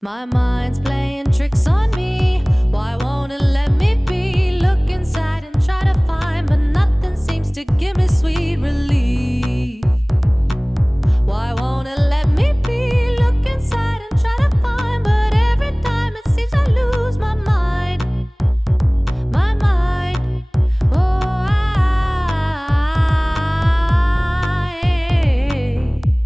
My mind's playing tricks on me. Why won't it let me be? Look inside and try to find, but nothing seems to give me sweet relief. Why won't it let me be? Look inside and try to find, but every time it seems I lose my mind. My mind. Oh,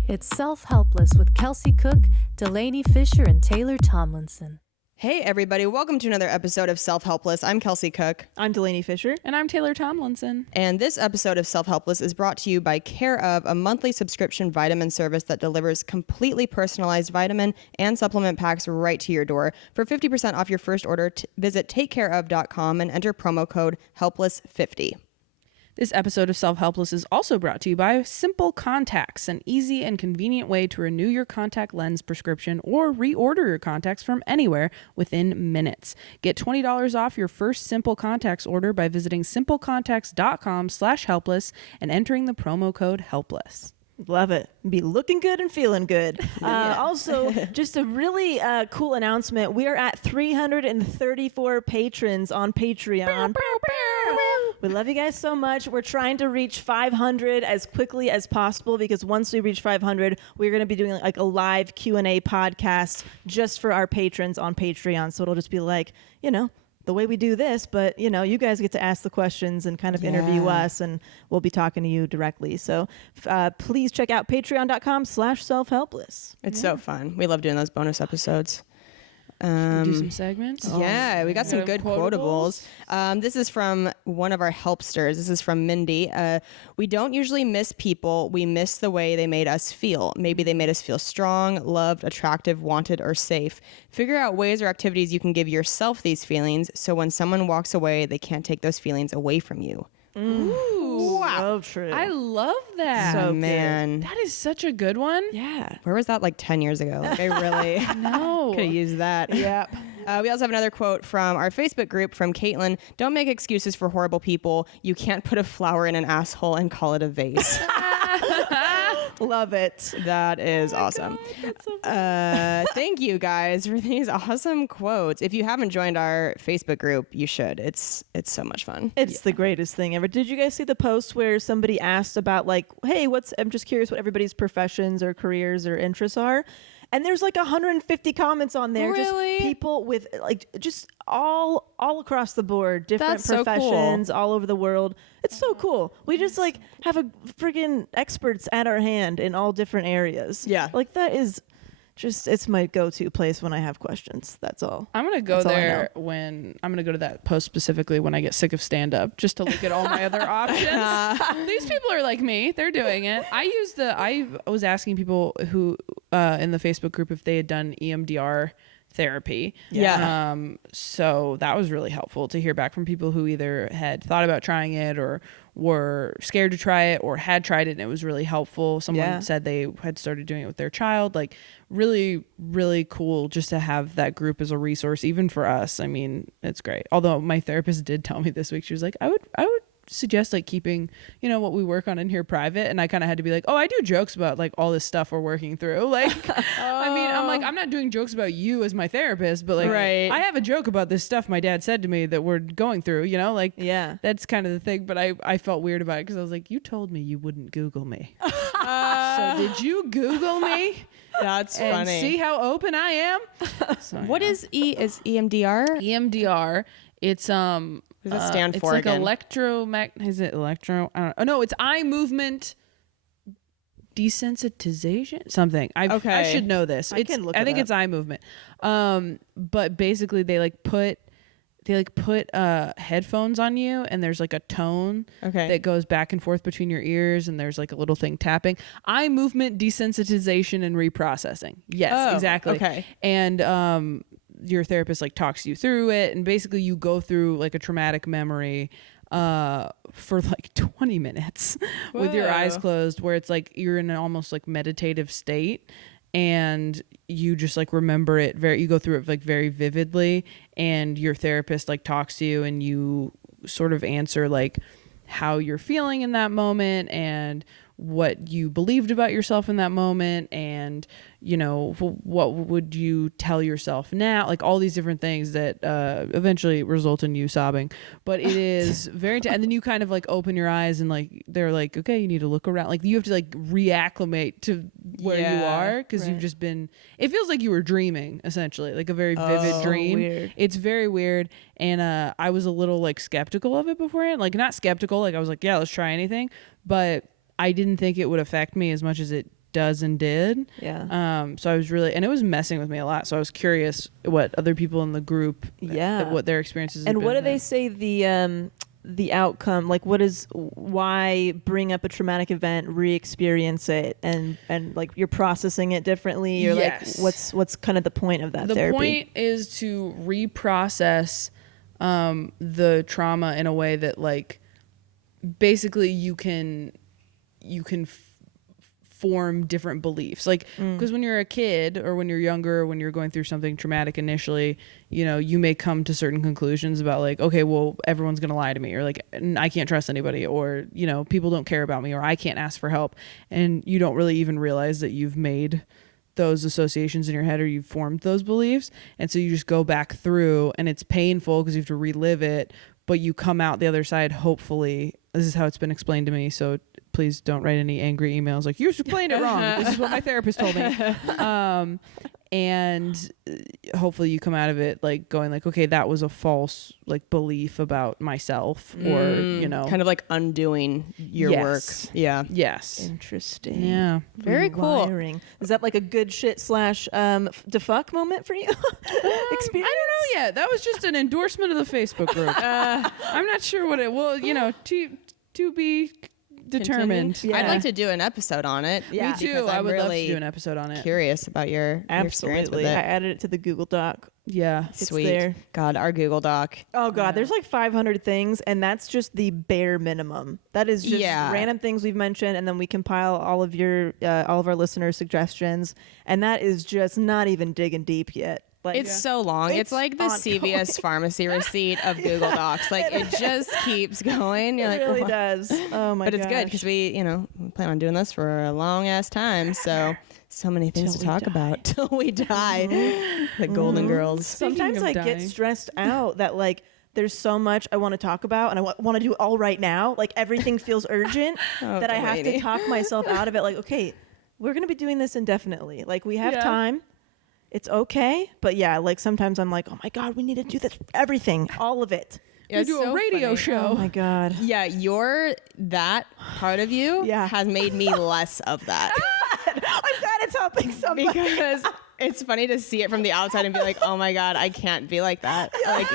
It's Self-Helpless with Kelsey Cook, Delaney Fisher, and Taylor Tomlinson. Hey everybody, welcome to another episode of Self-Helpless. I'm Kelsey Cook. I'm Delaney Fisher. And I'm Taylor Tomlinson. And this episode of Self-Helpless is brought to you by Care Of, a monthly subscription vitamin service that delivers completely personalized vitamin and supplement packs right to your door. For 50% off your first order, visit takecareof.com and enter promo code HELPLESS50. This episode of Self-Helpless is also brought to you by Simple Contacts, an easy and convenient way to renew your contact lens prescription or reorder your contacts from anywhere within minutes. Get $20 off your first Simple Contacts order by visiting simplecontacts.com/helpless and entering the promo code HELPLESS. Love it. Be looking good and feeling good. Also, just a really cool announcement. We are at 334 patrons on Patreon. We love you guys so much. We're trying to reach 500 as quickly as possible because once we reach 500, we're going to be doing like a live Q&A podcast just for our patrons on Patreon. So it'll just be like, you know, the way we do this, but you know, you guys get to ask the questions and kind of interview us, and we'll be talking to you directly. So please check out patreon.com/selfhelpless. It's so fun. We love doing those bonus episodes. Should we do some segments? Yeah, we got some good quotables. This is from one of our helpsters. This is from Mindy. We don't usually miss people. We miss the way they made us feel. Maybe they made us feel strong, loved, attractive, wanted, or safe. Figure out ways or activities you can give yourself these feelings so when someone walks away, they can't take those feelings away from you. Ooh, Wow. So true. I love that. So man. That is such a good one. Yeah. Where was that like 10 years ago? Like I really No. could have used that. Yeah. We also have another quote from our Facebook group from Caitlin. Don't make excuses for horrible people. You can't put a flower in an asshole and call it a vase. Love it. That is awesome. Thank you guys for these awesome quotes. If you haven't joined our Facebook group, you should. It's so much fun. It's the greatest thing ever. Did you guys see the post where somebody asked about like, hey, I'm just curious what everybody's professions or careers or interests are? And there's like 150 comments on there. Really? Just people with like just all across the board, different That's so professions all over the world. It's so cool. We just like have a friggin' experts at our hand in all different areas. Yeah. Like that is just, it's my go-to place when I have questions. That's all. I'm going to go That's all I there when I'm going to go to that post specifically when I get sick of stand-up, just to look at all my other options. These people are like me. They're doing it. I was asking people who in the Facebook group if they had done EMDR therapy. Yeah. So that was really helpful to hear back from people who either had thought about trying it or were scared to try it or had tried it and it was really helpful. Someone said they had started doing it with their child. Like really, really cool just to have that group as a resource, even for us. I mean, it's great. Although my therapist did tell me this week, she was like, I would suggest like keeping, you know, what we work on in here private. And I kind of had to be like, oh, I do jokes about like all this stuff we're working through. Like, I mean, I'm like, I'm not doing jokes about you as my therapist, but like, I have a joke about this stuff my dad said to me that we're going through, you know, like, that's kind of the thing. But I felt weird about it because I was like, you told me you wouldn't Google me. So did you Google me? That's and funny. See how open I am? So, What is EMDR? EMDR? It's What does that stand for It's like again? is it electro? I don't know. Oh, no, it's eye movement desensitization. Something. I should know this. I think it's eye movement. But basically they put headphones on you and there's like a tone that goes back and forth between your ears and there's like a little thing tapping. Eye movement desensitization and reprocessing. Yes, exactly. Okay. And your therapist like talks you through it and basically you go through like a traumatic memory for like 20 minutes with your eyes closed where it's like you're in an almost like meditative state and you just like remember it you go through it like very vividly and your therapist like talks to you and you sort of answer like how you're feeling in that moment and what you believed about yourself in that moment, and you know, what would you tell yourself now, like all these different things that eventually result in you sobbing. But it is very and then you kind of like open your eyes and like they're like, okay, you need to look around, like you have to like reacclimate to where you are, because you've just been, it feels like you were dreaming essentially, like a very vivid dream. Weird. It's very weird. And I was a little like skeptical of it beforehand, like not skeptical, like I was like, yeah, let's try anything, but I didn't think it would affect me as much as it does and did. So I was really, and it was messing with me a lot, so I was curious what other people in the group, what their experiences and have what been do they say the outcome, like why bring up a traumatic event, re-experience it, and like you're processing it differently, or like what's kind of the point of that therapy? The point is to reprocess the trauma in a way that like basically you can form different beliefs, like because when you're a kid or when you're younger, when you're going through something traumatic initially, you know, you may come to certain conclusions about like, okay, well, everyone's gonna lie to me, or like I can't trust anybody, or you know, people don't care about me, or I can't ask for help, and you don't really even realize that you've made those associations in your head, or you've formed those beliefs, and so you just go back through, and it's painful because you have to relive it, but you come out the other side, hopefully. This is how it's been explained to me, so please don't write any angry emails like, you explained it wrong. This is what my therapist told me. And hopefully you come out of it like going like, okay, that was a false like belief about myself, or you know, kind of like undoing your work. Yes. Interesting. Yeah. Very cool. Rewiring. Is that like a good shit / defuck moment for you? Experience? I don't know yet. That was just an endorsement of the Facebook group. I'm not sure what it will, you know, to be determined. I'd like to do an episode on it. Me too. I would love to do an episode on it. Curious about your experience with I it. added it to the Google Doc. Yeah. It's Sweet. there. God, our Google Doc. Oh God, there's like 500 things, and that's just the bare minimum. That is just random things we've mentioned, and then we compile all of our listeners' suggestions, and that is just not even digging deep yet. Like, It's so long. It's like the CVS pharmacy receipt of Google Docs. Like it just keeps going. You're it like, really "What?" does. Oh my god! But it's good because we plan on doing this for a long ass time. So many things to talk about till we die. The Golden Girls. Sometimes I get stressed out that like there's so much I want to talk about, and I want to do it all right now. Like everything feels urgent that I have to talk myself out of it. Like, okay, we're gonna be doing this indefinitely. Like we have time. It's okay, but yeah, like sometimes I'm like, oh my god, we need to do this, everything, all of it. You do a radio show. Oh my god. Yeah, that part of you has made me less of that. I'm glad it's helping somebody. Because it's funny to see it from the outside and be like, oh my god, I can't be like that. Like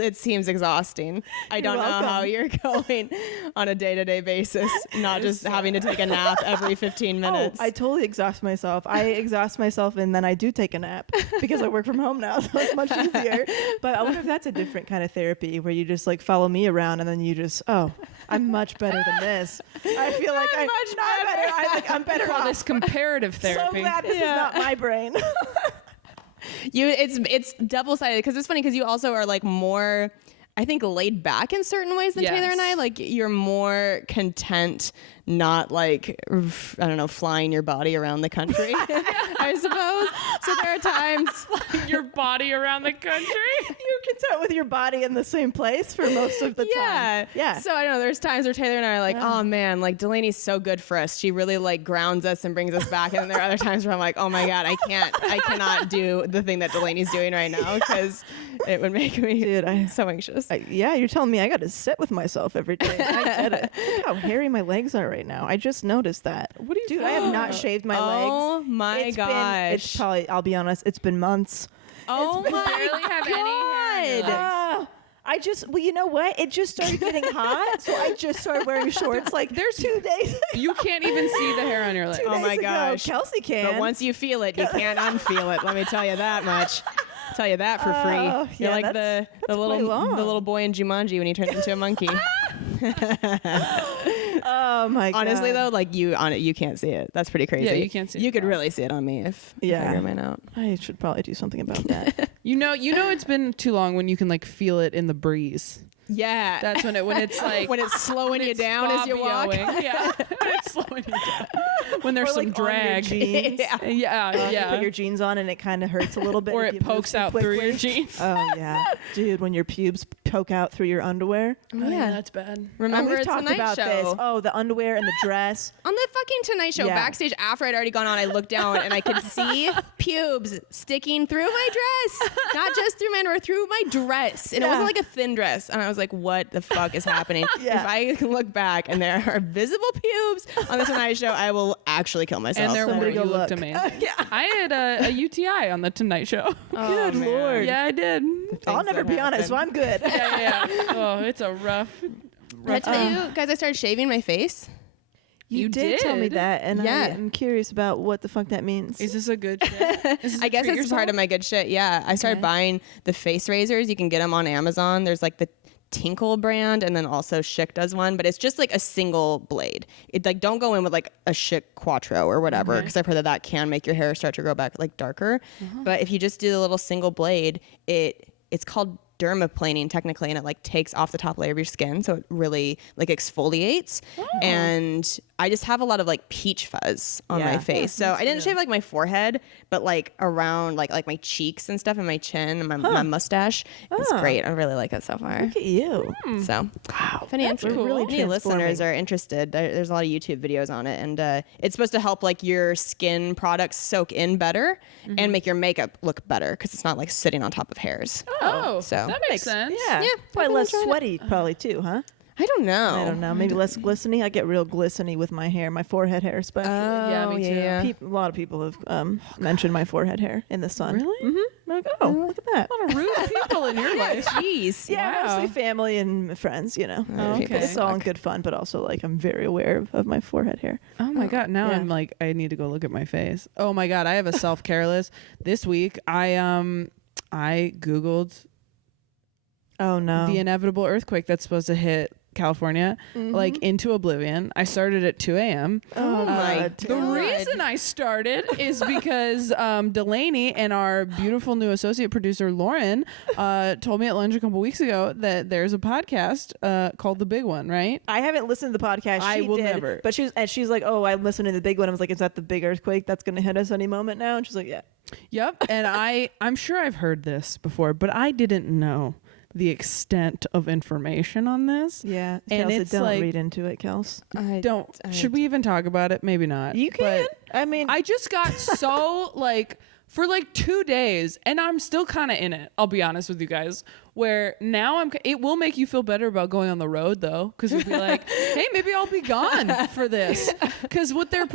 it seems exhausting. I don't know how you're going on a day-to-day basis, not just having to take a nap every 15 minutes. I totally exhaust myself. I exhaust myself and then I do take a nap because I work from home now, so it's much easier. But I wonder if that's a different kind of therapy where you just like follow me around and then you just, I'm much better than this. I feel like I'm much better. I'm better Call off. this comparative therapy. So glad this is not my brain. It's double-sided because it's funny because you also are like more, I think, laid back in certain ways than Taylor and I. Like you're more content, not like, I don't know, flying your body around the country, I suppose. So there are times flying your body around the country. You're content with your body in the same place for most of the time. Yeah. So I don't know, there's times where Taylor and I are like, oh man, like Delaney's so good for us. She really like grounds us and brings us back. And then there are other times where I'm like, oh my God, I cannot do the thing that Delaney's doing right now because it would make me so anxious. You're telling me I got to sit with myself every day. I get it. Look how hairy my legs are right now. I just noticed that. What are you Dude, I have not shaved my legs. Oh my gosh. It's probably, I'll be honest, it's been months. Oh my barely have any hair. Well, you know what? It just started getting hot, so I just started wearing shorts like there's 2 days. You can't even see the hair on your leg. Oh my gosh. Kelsey can. But once you feel it, you can't unfeel it. Let me tell you that much. Tell you that for free. You're like the little boy in Jumanji when he turns into a monkey. Oh my god. Honestly though, like you can't see it. That's pretty crazy. Yeah, you can't see it. You could really see it on me if I grew mine out. I should probably do something about that. You know it's been too long when you can like feel it in the breeze. Yeah. That's when it's like when it's slowing you down as you walk. Yeah, when it's slowing you down. When there's Or, some like, on your drag. jeans. Yeah. You put your jeans on and it kind of hurts a little bit. Or if it you move pokes too out through quickly. your jeans. Oh yeah, dude, when your pubes poke out through your underwear. Oh, yeah, that's bad. Remember we've it's talked Tonight about Show. this. Oh, the underwear and the dress. On the fucking Tonight Show, Yeah. backstage after I'd already gone on, I looked down and I could see pubes sticking through my dress. Not just through my underwear, through my dress. And it wasn't like a thin dress. And I was like, what the fuck is happening? Yeah. If I can look back and there are visible pubes on the Tonight Show, I will actually kill myself. And there were, Somebody you go looked look. amazing. I had a UTI on the Tonight Show. Good man. lord. Yeah, I did. I'll never that be on it, so I'm good. Yeah. Oh, it's a rough. Did I tell you guys I started shaving my face? You did tell me did? that, and Yeah. I'm curious about what the fuck that means. Is this a good shit? I guess it's part of my good shit. Yeah. I started buying the face razors. You can get them on Amazon. There's like the Tinkle brand, and then also Schick does one, but it's just like a single blade. It like don't go in with like a Schick Quattro or whatever, because I've heard that can make your hair start to grow back like darker. But if you just do the little single blade, it's called dermaplaning technically, and it like takes off the top layer of your skin, so it really like exfoliates. And I just have a lot of like peach fuzz on my face, so I didn't shave like my forehead, but like around like my cheeks and stuff, and my chin and my mustache. It's great. I really like it so far. Look at you. So if any, really any listeners transforming. are interested, there's a lot of YouTube videos on it, and it's supposed to help like your skin products soak in better and make your makeup look better, because it's not like sitting on top of hairs. Oh, So- that makes sense. Yeah. Yeah, Probably less I've been sweaty, probably too, huh? I don't know. I don't know. Maybe less glistening. I get real glistening with my hair, my forehead hair especially. Yeah, me too. Yeah. A lot of people have mentioned my forehead hair in the sun. Really? Mm-hmm. Like, oh, look at that. A lot of rude people in your life. Jeez. Yeah, Wow. mostly family and friends, you know. Oh, okay. It's all in good fun, but also like I'm very aware of my forehead hair. Oh my god! Now Yeah. I'm like, I need to go look at my face. Oh my god! I have a self-care list this week. I googled Oh no. the inevitable earthquake that's supposed to hit California, like into oblivion. I started at 2 a.m. Oh my The God. reason I started is because Delaney and our beautiful new associate producer Lauren told me at lunch a couple weeks ago that there's a podcast called The Big One, right? I haven't listened to the podcast. I She will did, never. But she's like, oh, I'm listening to the big one. I was like, is that the big earthquake that's going to hit us any moment now? And she's like, yeah. Yep. And I'm sure I've heard this before, but I didn't know the extent of information on this. Yeah. And Kelsey, it's don't like- read into it, Kels. Should we even talk about it? Maybe not. You can. But I mean, I just got so like for like 2 days, and I'm still kind of in it. I'll be honest with you guys. Where now it will make you feel better about going on the road though, because you'll be like, hey, maybe I'll be gone for this. Because what they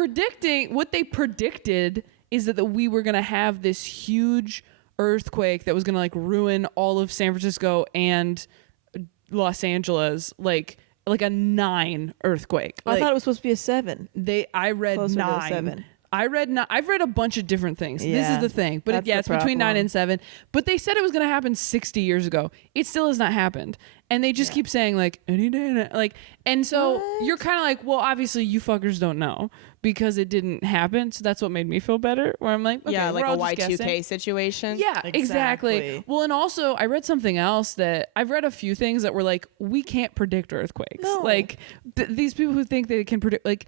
predicted is that we were gonna have this huge earthquake that was gonna like ruin all of San Francisco and Los Angeles, like a 9 earthquake. I thought it was supposed to be a 7. I read Closer to a 9. 7. I've read a bunch of different things. This Yeah, is the thing. But that's yeah, the it's between 9 problem. and 7. But they said it was going to happen 60 years ago. It still has not happened. And they just keep saying like any day now. Like, and so you're kind of like, well, obviously you fuckers don't know because it didn't happen. So that's what made me feel better, where I'm like, okay, Yeah, like we're all a just Y2K guessing. situation. Yeah, exactly. Exactly. Well, and also I read something else that I've read a few things that were like, we can't predict earthquakes. No. Like these people who think they can predict, like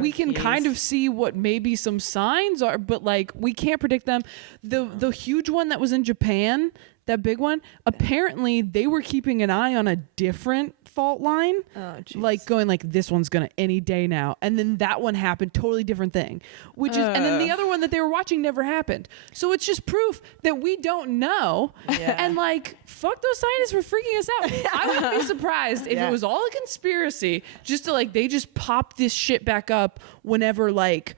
we can kind of see what maybe some signs are, but like we can't predict them. The huge one that was in Japan, that big one, apparently they were keeping an eye on a different fault line. Oh, jeez. Like going like, this one's gonna any day now, and then that one happened, totally different thing, which is, and then the other one that they were watching never happened. So it's just proof that we don't know. Yeah. And like, fuck those scientists for freaking us out. I wouldn't be surprised if Yeah. it was all a conspiracy, just to like, they just pop this shit back up whenever like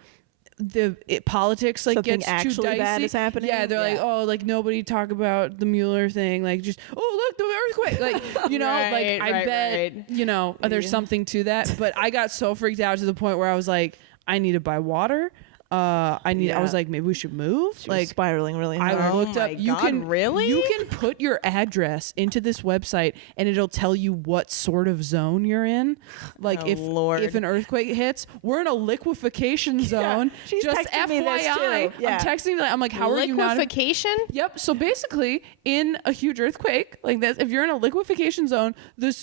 politics like Something gets too actually dicey. bad is happening? Yeah, they're like, Yeah. oh, like nobody talk about the Mueller thing, like just, oh look, the earthquake, like, you know, like I bet you know there's something to that. But I got so freaked out to the point where I was like, I need to buy water. I was like, maybe we should move. She was spiraling really hard. I looked up. You can really? You can put your address into this website, and it'll tell you what sort of zone you're in. Like if an earthquake hits, we're in a liquefaction zone. She's Just texting me this FYI, too. Yeah. I'm texting. I'm like, how are you not? Liquefaction? Yep. So basically, in a huge earthquake like this, if you're in a liquefaction zone,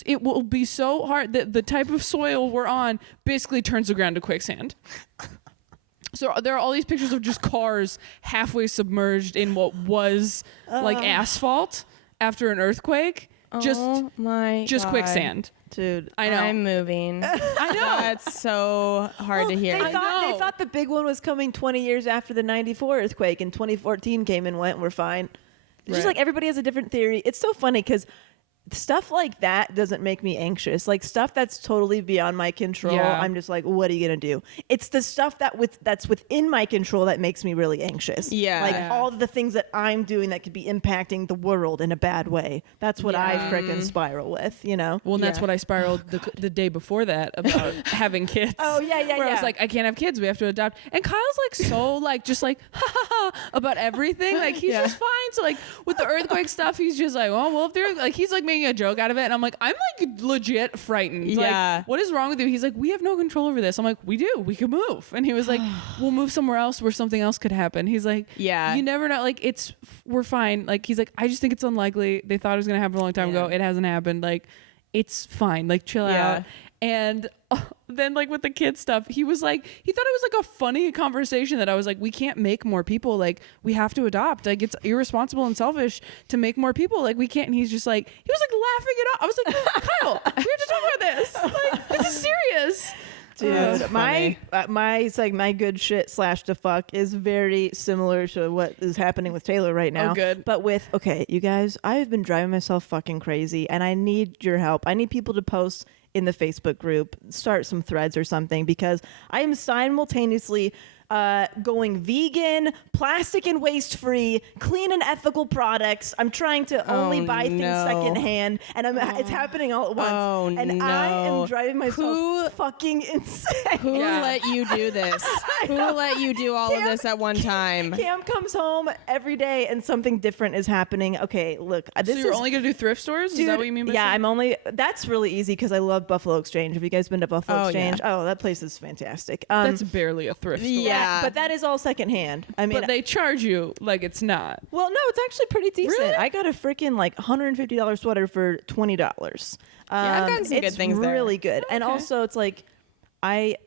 it will be so hard that the type of soil we're on basically turns the ground to quicksand. So there are all these pictures of just cars halfway submerged in what was like asphalt after an earthquake. Just God. quicksand. Dude, I know. I'm moving. I know. That's so hard to hear. They thought the big one was coming 20 years after the 94 earthquake, and 2014 came and went, and we're fine. It's just like everybody has a different theory. It's so funny because stuff like that doesn't make me anxious. Like stuff that's totally beyond my control, I'm just like, what are you gonna do? It's the stuff that's within my control that makes me really anxious. Like all the things that I'm doing that could be impacting the world in a bad way. That's what I frickin' spiral with, you know? Well, and that's what I spiraled the day before that about having kids. Oh, yeah. Where I was like, I can't have kids. We have to adopt. And Kyle's like so like just like ha ha ha about everything. Like he's just fine. So like with the earthquake stuff, he's just like, oh well, if they're like he's like making a joke out of it, and I'm like, I'm like legit frightened. Like, what is wrong with you? He's like, we have no control over this. I'm like, we do. We can move. And he was like, we'll move somewhere else where something else could happen. He's like, you never know. Like we're fine. Like he's like, I just think it's unlikely. They thought it was gonna happen a long time ago. It hasn't happened. Like it's fine. Like chill out. And then like with the kid stuff, he was like, he thought it was like a funny conversation that I was like, we can't make more people. Like we have to adopt. Like it's irresponsible and selfish to make more people. Like we can't. And he's just like, he was like laughing it off. I was like, Kyle, we have to talk about this. Like this is serious. Dude, it's like my good shit / to fuck is very similar to what is happening with Taylor right now. Oh, good. But you guys, I have been driving myself fucking crazy, and I need your help. I need people to post in the Facebook group, start some threads or something, because I am simultaneously going vegan, plastic and waste free, clean and ethical products. I'm trying to only buy things secondhand, and it's happening all at once. I am driving myself fucking insane. Who let you do this? Who let you do all of this at one time? Cam comes home every day and something different is happening. Okay, look, so you're only gonna do thrift stores? Is that what you mean by saying? That's really easy because I love Buffalo Exchange. Have you guys been to Buffalo Exchange? Oh, that place is fantastic. That's barely a thrift store. Yeah, but that is all secondhand. I mean, but they charge you like it's not. Well, no, it's actually pretty decent. Really? I got a freaking like $150 sweater for $20. I've gotten some good things there. It's really good, and also it's like I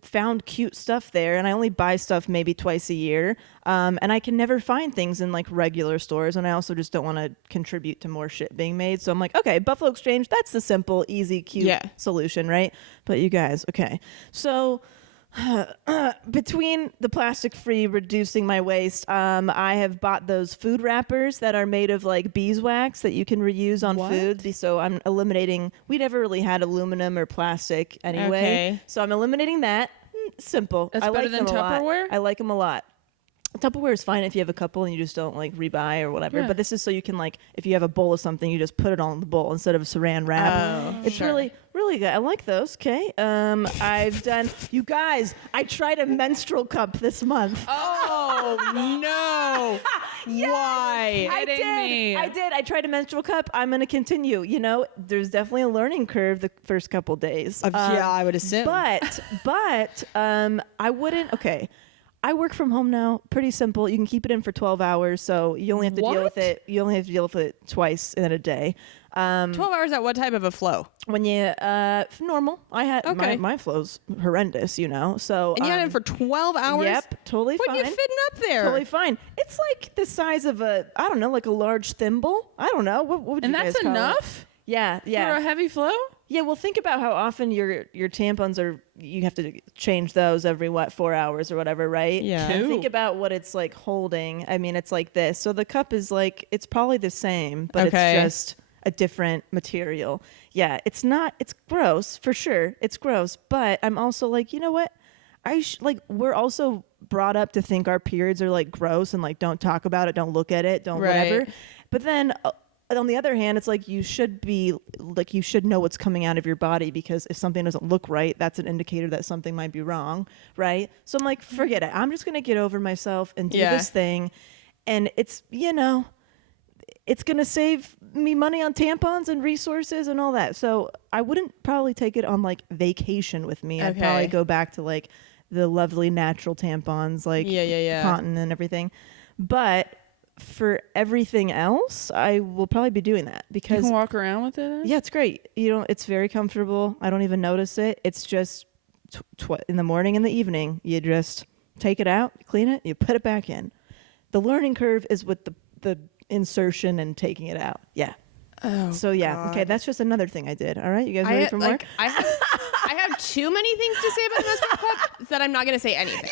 found cute stuff there, and I only buy stuff maybe twice a year, and I can never find things in like regular stores, and I also just don't want to contribute to more shit being made. So I'm like, okay, Buffalo Exchange, that's the simple, easy, cute solution, right? But you guys, okay, so. Between the plastic-free reducing my waste, I have bought those food wrappers that are made of like beeswax that you can reuse on food. So I'm eliminating. We never really had aluminum or plastic anyway. So I'm eliminating that. Simple. That's better than Tupperware? I like them a lot. Tupperware is fine if you have a couple and you just don't like rebuy or whatever. But this is so you can like, if you have a bowl of something, you just put it on the bowl instead of a saran wrap. It's really, really good. I like those. Okay. I've done, you guys, I tried a menstrual cup this month. Oh no. Why? I did. I tried a menstrual cup. I'm going to continue. You know, there's definitely a learning curve the first couple days. I would assume. But I wouldn't. Okay. I work from home now. Pretty simple. You can keep it in for 12 hours, so you only have to deal with it. You only have to deal with it twice in a day. 12 hours at what type of a flow? When you normal. I had my flow's horrendous, you know. So and you had it for 12 hours. Yep, totally fine. What are you fitting up there? Totally fine. It's like the size of like a large thimble. I don't know. What would you guys call it? And that's enough? Yeah. For a heavy flow? Yeah, well, think about how often your tampons you have to change those every 4 hours or whatever, right? Yeah. And think about what it's like holding. I mean, it's like this. So the cup is like, it's probably the same, but it's just a different material. Yeah, it's gross for sure. It's gross, but I'm also like, you know what? We're also brought up to think our periods are like gross and like don't talk about it, don't look at it, don't whatever. But then on the other hand, it's like you should know what's coming out of your body, because if something doesn't look right, that's an indicator that something might be wrong, right? So I'm like, forget it. I'm just going to get over myself and do this thing. And it's, it's going to save me money on tampons and resources and all that. So I wouldn't probably take it on like vacation with me. I'd probably go back to like the lovely natural tampons, like cotton and everything. But for everything else, I will probably be doing that, because you can walk around with it. Yeah, it's great. It's very comfortable. I don't even notice it. It's just in the morning and the evening, you just take it out, clean it, you put it back in. The learning curve is with the insertion and taking it out. Yeah. Oh, so yeah, God. Okay, that's just another thing I did. All right, you guys ready for more? I have too many things to say about the mustard cup that I'm not going to say anything,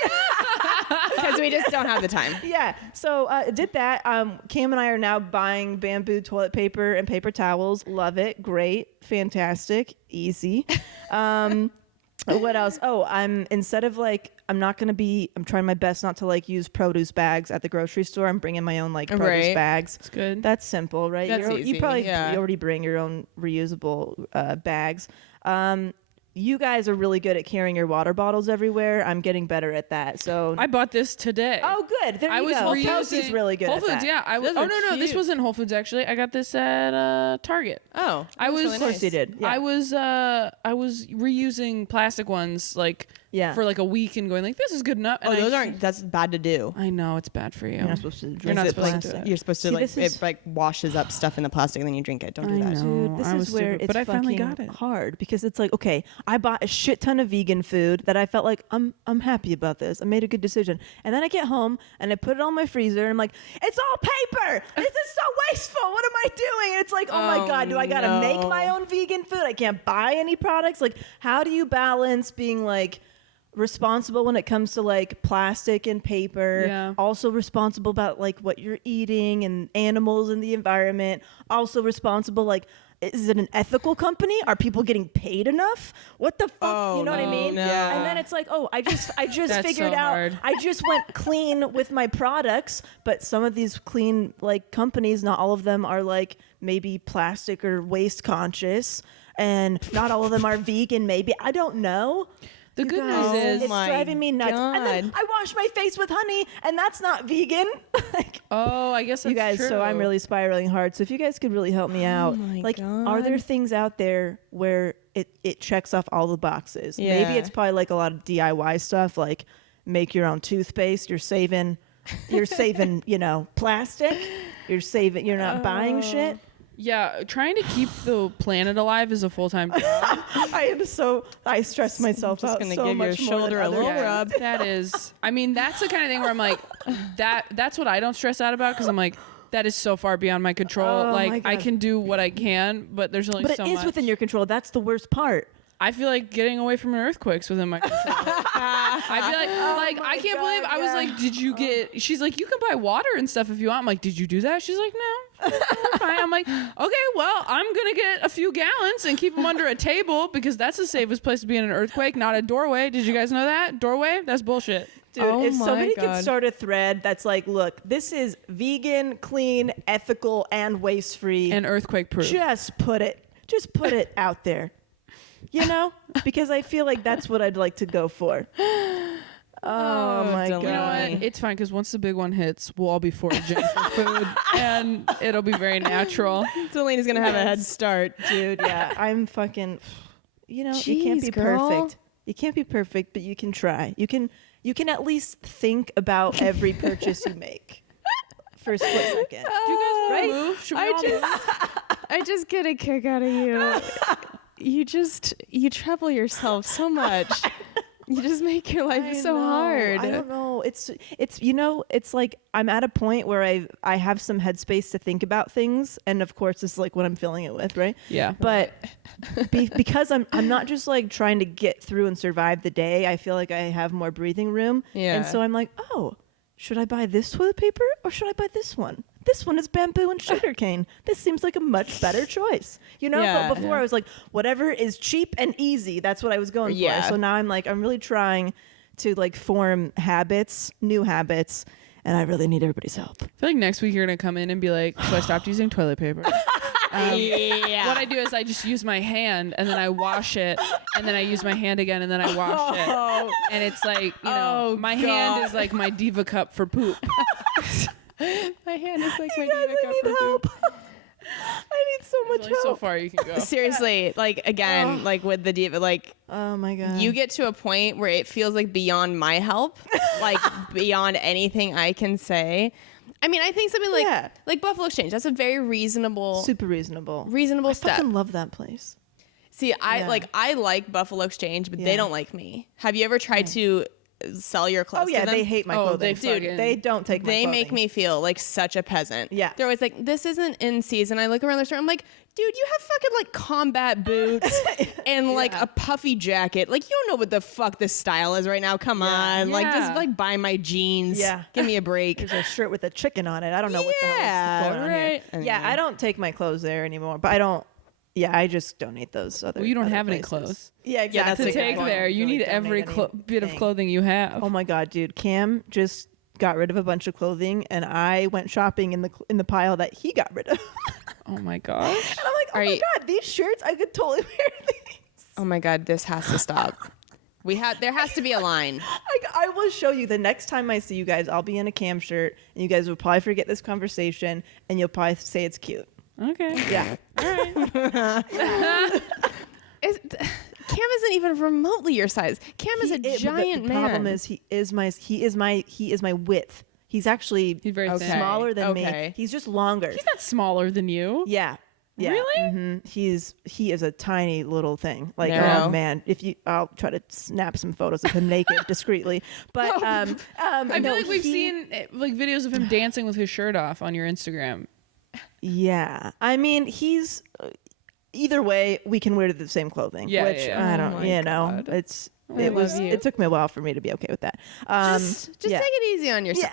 because we just don't have the time. Yeah, so did that. Cam and I are now buying bamboo toilet paper and paper towels. Love it. Great. Fantastic. Easy. What else? Oh, I'm trying my best not to like use produce bags at the grocery store. I'm bringing my own like produce bags. It's good. That's simple, right? That's easy. You already bring your own reusable bags. You guys are really good at carrying your water bottles everywhere. I'm getting better at that. So I bought this today. Oh, good. There you go. Whole Foods is really good Whole at Foods, that. yeah. No, this wasn't Whole Foods actually. I got this at Target. Oh, I was. really Of course nice. you did. Yeah. I was reusing plastic ones like for like a week and going like, this is good enough. And That's bad to do. I know it's bad for you. You're not supposed to. You're not Is it supposed like, to do it. You're supposed to See, like this is- it like washes up stuff in the plastic and then you drink it. Don't do that. Dude, this I is was where stupid, it's but I finally fucking got it. hard, because it's like, okay, I bought a shit ton of vegan food that I felt like I'm happy about this. I made a good decision. And then I get home and I put it on my freezer and I'm like, it's all paper. This is so wasteful. What am I doing? And it's like, oh my God, do I got to make my own vegan food? I can't buy any products. Like, how do you balance being like responsible when it comes to like plastic and paper, also responsible about like what you're eating and animals and the environment, also responsible like, is it an ethical company? Are people getting paid enough? What the fuck? You know what I mean? No. And then it's like, oh, I just That's figured so out. hard. I just went clean with my products, but some of these clean like companies, not all of them are like maybe plastic or waste conscious, and not all of them are vegan. Maybe, I don't know. The You good guys, news is, it's driving me nuts. And then I wash my face with honey, and that's not vegan. Like, I guess that's you guys, true. so I'm really spiraling hard. So if you guys could really help me out, my like, God. are there things out there where it checks off all the boxes? Yeah. Maybe it's probably like a lot of DIY stuff, like make your own toothpaste. You're saving, plastic. You're not buying shit. Yeah, trying to keep the planet alive is a full-time job. I stress myself just out gonna so give your much more shoulder than a other little guys. rub. That is, I mean, that's the kind of thing where I'm like, that's what I don't stress out about, because I'm like, that is so far beyond my control. Oh, like, my I God. can do what I can, but there's only But so it is much. within your control. That's the worst part. I feel like getting away from an earthquake's within my control. I feel like my I can't God, believe I was yeah. like, did you get? She's like, you can buy water and stuff if you want. I'm like, did you do that? She's like, no, we're fine. I'm like, okay, well, I'm gonna get a few gallons and keep them under a table, because that's the safest place to be in an earthquake, not a doorway. Did you guys know that? Doorway? That's bullshit. Dude, Oh if my somebody could God. start a thread that's like, look, this is vegan, clean, ethical, and waste free, And earthquake proof. just put it out there. Because I feel like that's what I'd like to go for. Oh my Delaney. You know God. what? It's fine, because once the big one hits, we'll all be foraging for food, and it'll be very natural. Delaney's gonna have a head start. Dude, yeah. I'm fucking, you can't Jeez, be girl. perfect. You can't be perfect, but you can try. You can at least think about every purchase you make for a split second. Do you guys want to move? Should we all move? I just get a kick out of you. You trouble yourself so much. You just make your life I so know. hard. I don't know. It's it's like I'm at a point where I have some headspace to think about things, and of course it's like what I'm filling it with, right? Yeah. But because I'm not just like trying to get through and survive the day, I feel like I have more breathing room. Yeah. And so I'm like, oh, should I buy this toilet paper or should I buy this one? This one is bamboo and sugarcane. This seems like a much better choice. Yeah. But before I was like, whatever is cheap and easy, that's what I was going Yeah. for. So now I'm really trying to like form habits, new habits, and I really need everybody's help. I feel like next week you're gonna come in and be like, so I stopped using toilet paper. What I do is I just use my hand and then I wash it and then I use my hand again and then I wash it. And it's like, my hand is like my diva cup for poop. My hand is like my diva cup for poop. I need so much There's only help. so far you can go. Seriously, like again, like with the diva, like Oh my god. you get to a point where it feels like beyond my help, like beyond anything I can say. I mean, I think something like Buffalo Exchange, that's a very reasonable super reasonable. reasonable I step. fucking love that place. See, I like Buffalo Exchange, but they Yeah. don't like me. Have you ever tried to sell your clothes Oh yeah, to them? they hate my clothing. They don't take my They clothing. make me feel like such a peasant. Yeah. They're always like, this isn't in season. I look around the store, I'm like, dude, you have fucking like combat boots and like a puffy jacket. Like, you don't know what the fuck this style is right now. Come on. Like, just Yeah. like buy my jeans. Yeah. Give me a break. There's a shirt with a chicken on it. I don't know what the hell Yeah, is going on here. right. Yeah, I don't take my clothes there anymore, but I don't. Yeah, I just donate those other. Well, you don't other have any places. clothes. Yeah, exactly. that's To a good take point. there, you Really need every donate bit of anything. clothing you have. Oh my god, dude! Cam just got rid of a bunch of clothing, and I went shopping in the pile that he got rid of. Oh my gosh. And I'm like, oh Are my you- god, these shirts I could totally wear these. Oh my God, this has to stop. There has to be a line. I will show you the next time I see you guys. I'll be in a Cam shirt, and you guys will probably forget this conversation, and you'll probably say it's cute. Okay. Yeah. Cam isn't even remotely your size. Cam is a giant the man. problem is he is my width. He's actually He's very thin. smaller than me. Okay. He's just longer. He's not smaller than you. Yeah. Yeah. Really? hmm He is a tiny little thing. Like, Narrow. oh man, I'll try to snap some photos of him naked discreetly. But I feel like we've seen like videos of him dancing with his shirt off on your Instagram. Yeah. I mean, he's either way, we can wear the same clothing. Yeah, which yeah. I Oh don't, my you know, God. it took me a while for me to be okay with that. Just yeah. take it easy on yourself.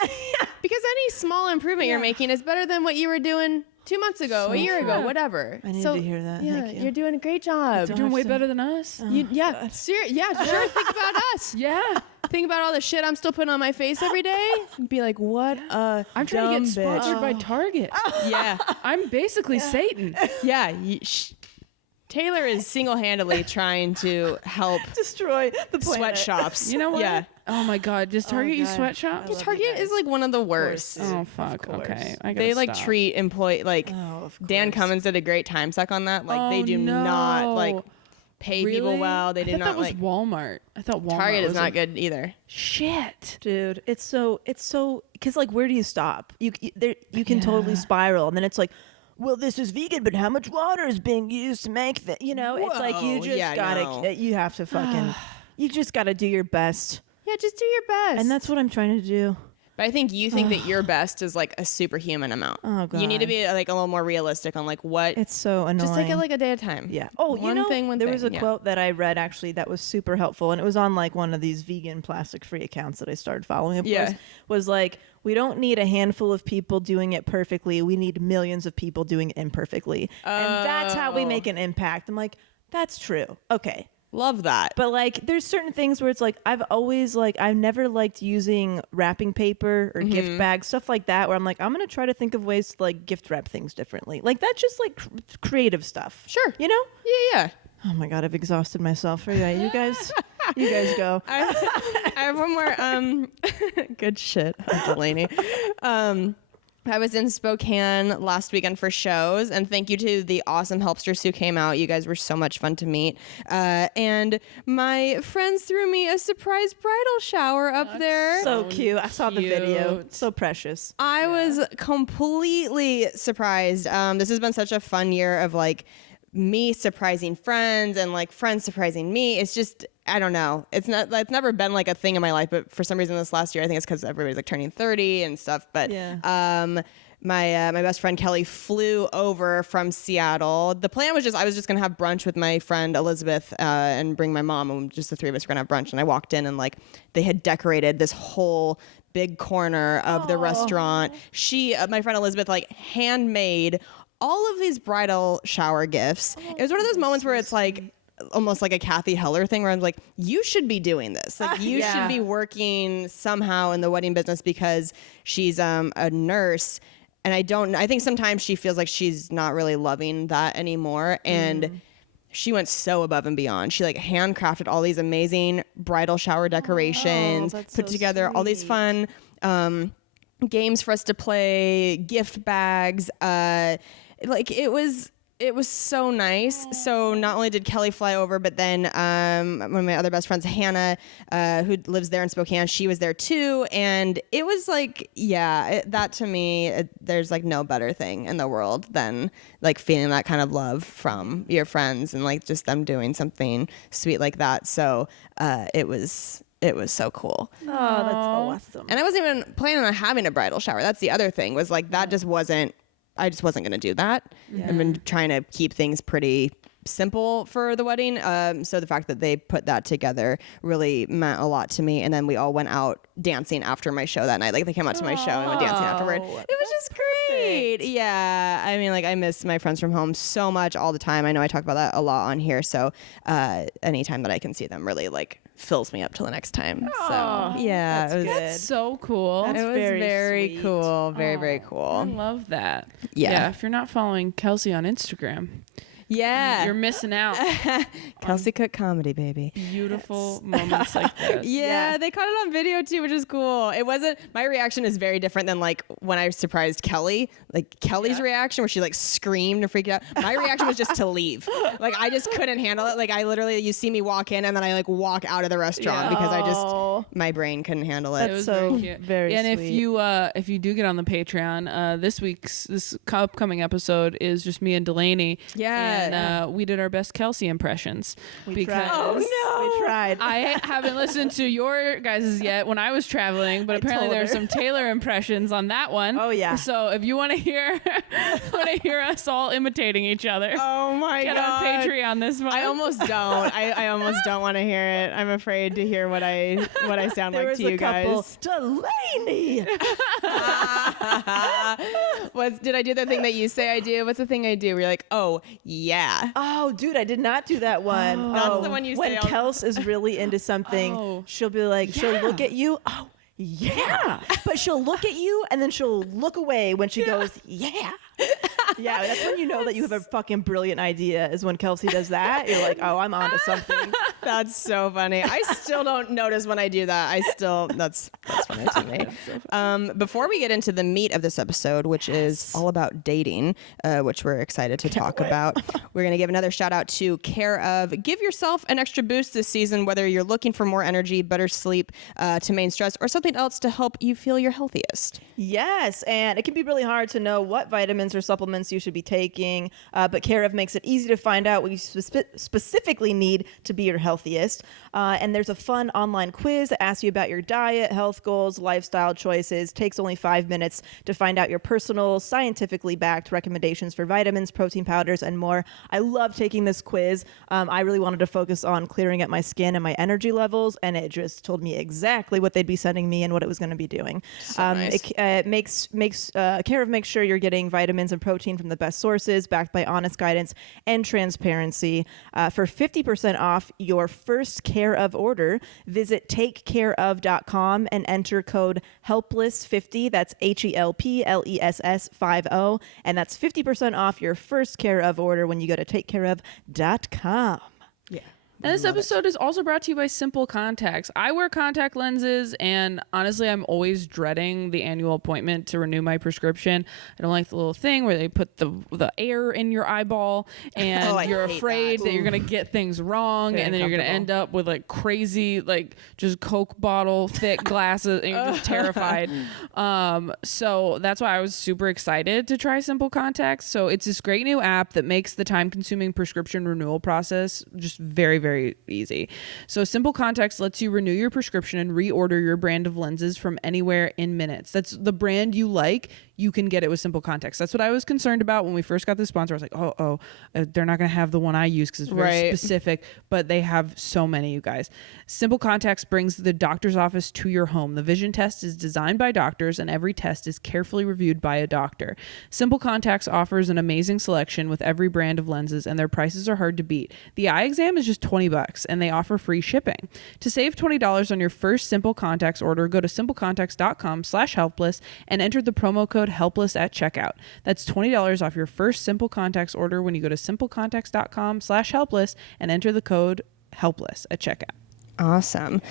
Because any small improvement you're making is better than what you were doing 2 months ago, a year ago, whatever. I needed to hear that. Yeah, Thank you. you're doing a great job. You're doing way better than us. Sure. Think about us. Yeah. Think about all the shit I'm still putting on my face every day. And be like, what a I'm trying to dumb get sponsored bitch. by Target. Yeah, I'm basically Satan. yeah. Taylor is single-handedly trying to help Destroy the planet. sweatshops. You know what? Yeah. Oh my God. Does Target use God. sweatshops? love you Target guys. is like one of the worst. course. Oh fuck. course. Okay. I gotta They like stop. treat employee like Oh, of Dan course. Cummins did a great time suck on that. Like they Oh, do not no. like pay people Really? well. They I do thought not that was like Walmart. I thought Walmart Target is was not like, good either. Shit. Dude, it's so because like where do you stop? You can totally spiral, and then it's like, well, this is vegan, but how much water is being used to make that? You know, it's like you Whoa, just yeah, gotta no. you have to fucking you just gotta do your best, Yeah, just do your best. and that's what I'm trying to do. But I think you think that your best is like a superhuman amount. Oh, You need to God. be like a little more realistic on like what. It's so annoying. Just take it like a day at a time. Yeah. Oh, One you know, thing, one there thing. was a Yeah. quote that I read actually that was super helpful, and it was on like one of these vegan plastic-free accounts that I started following. Of Yeah. course, was like, we don't need a handful of people doing it perfectly. We need millions of people doing it imperfectly, and that's how we make an impact. I'm like, that's true. Okay. Love that. But like, there's certain things where it's like, I've never liked using wrapping paper or gift bags, stuff like that, where I'm like, I'm going to try to think of ways to like gift wrap things differently. Like, that's just like creative stuff. Sure. You know? Yeah. Oh my God, I've exhausted myself. All right, you guys go. I have one more good shit, Delaney. I was in Spokane last weekend for shows, and thank you to the awesome helpsters who came out. You guys were so much fun to meet. And my friends threw me a surprise bridal shower up there. So cute. I saw the video. cute. So precious. I was completely surprised. This has been such a fun year of like me surprising friends and like friends surprising me. It's just, I don't know. It's never been like a thing in my life, but for some reason this last year, I think it's because everybody's like turning 30 and stuff. But my best friend Kelly flew over from Seattle. The plan was I was just gonna have brunch with my friend Elizabeth and bring my mom, and just the three of us were gonna have brunch. And I walked in and like they had decorated this whole big corner of the restaurant. My friend Elizabeth, like handmade all of these bridal shower gifts. It was one of those moments where it's like almost like a Kathy Heller thing where I'm like, you should be doing this. Like you should be working somehow in the wedding business because she's a nurse. And I think sometimes she feels like she's not really loving that anymore. And she went so above and beyond. She like handcrafted all these amazing bridal shower decorations, put together all these fun games for us to play, gift bags. Like it was so nice. So not only did Kelly fly over, but then one of my other best friends, Hannah, who lives there in Spokane, she was there too. And it was like, that to me, there's like no better thing in the world than like feeling that kind of love from your friends and like just them doing something sweet like that. So it was so cool. Oh, that's awesome. And I wasn't even planning on having a bridal shower. That's the other thing, was like that just wasn't, I just wasn't going to do that. I've been trying to keep things pretty simple for the wedding. So the fact that they put that together really meant a lot to me. And then we all went out dancing after my show that night. Like they came out to my show and went dancing afterward. It was just great. Yeah. I mean, like I miss my friends from home so much all the time. I know I talk about that a lot on here. So anytime that I can see them really like fills me up till the next time. So yeah, That's so cool. It was very sweet. cool. Very, very I cool. love that. Yeah. If you're not following Kelsey on Instagram, you're missing out. Kelsey Cook comedy, baby. Beautiful moments like this. Yeah, they caught it on video too, which is cool. It wasn't, my reaction is very different than like when I surprised Kelly. Like Kelly's reaction where she like screamed and freaked out. My reaction was just to leave. Like I just couldn't handle it. Like I literally, you see me walk in and then I like walk out of the restaurant because I just, my brain couldn't handle it. It was so very cute. very and sweet. if you do get on the Patreon, this upcoming episode is just me and Delaney. Yeah. And we did our best Kelsey impressions because We tried. I haven't listened to your guys' yet when I was traveling, but apparently told there are her. some Taylor impressions on that one. Oh, yeah. So if you want to hear us all imitating each other, Oh my get God. on Patreon this month. I almost don't. I almost don't want to hear it. I'm afraid to hear what I sound there like was to a you couple. guys. Delaney. Did I do the thing that you say I do? What's the thing I do? Where you're like, oh yeah. Oh, dude, I did not do that one. That's the one you when say all- Kels is really into something, she'll be like, she'll look at you. Oh, yeah. But she'll look at you and then she'll look away when she goes, yeah. Yeah, that's when you know that you have a fucking brilliant idea, is when Kelsey does that. You're like, oh, I'm onto something. That's so funny. I still don't notice when I do that. That's funny to me. Before we get into the meat of this episode, which is all about dating, which we're excited to talk about, we're going to give another shout out to Care of. Give yourself an extra boost this season, whether you're looking for more energy, better sleep, to main stress, or something else to help you feel your healthiest. Yes, and it can be really hard to know what vitamins or supplements you should be taking, but Care of makes it easy to find out what you specifically need to be your healthiest. And there's a fun online quiz that asks you about your diet, health goals, lifestyle choices. Takes only 5 minutes to find out your personal, scientifically backed recommendations for vitamins, protein powders, and more. I love taking this quiz. I really wanted to focus on clearing up my skin and my energy levels, and it just told me exactly what they'd be sending me and what it was going to be doing. Nice. It makes Care of makes sure you're getting vitamins and protein from the best sources, backed by honest guidance and transparency. For 50% off your first Care of order, visit takecareof.com and enter code HELPLESS50. That's HELPLESS 50, and that's 50% off your first Care of order when you go to takecareof.com. And this episode is also brought to you by Simple Contacts. I wear contact lenses, and honestly, I'm always dreading the annual appointment to renew my prescription. I don't like the little thing where they put the air in your eyeball, and you're afraid that you're going to get things wrong, and then you're going to end up with like crazy, like just Coke bottle thick glasses, and you're just terrified. So that's why I was super excited to try Simple Contacts. So it's this great new app that makes the time-consuming prescription renewal process just very, very easy. So Simple Contacts lets you renew your prescription and reorder your brand of lenses from anywhere in minutes. That's the brand you like. you can get it with Simple Contacts. That's what I was concerned about when we first got the sponsor. I was like, they're not going to have the one I use because it's very specific, but they have so many, you guys. Simple Contacts brings the doctor's office to your home. The vision test is designed by doctors, and every test is carefully reviewed by a doctor. Simple Contacts offers an amazing selection with every brand of lenses, and their prices are hard to beat. The eye exam is just $20, and they offer free shipping. To save $20 on your first Simple Contacts order, go to simplecontacts.com/helpless and enter the promo code HELPLESS at checkout. That's $20 off your first Simple Contacts order when you go to simplecontacts.com/helpless and enter the code HELPLESS at checkout. Awesome.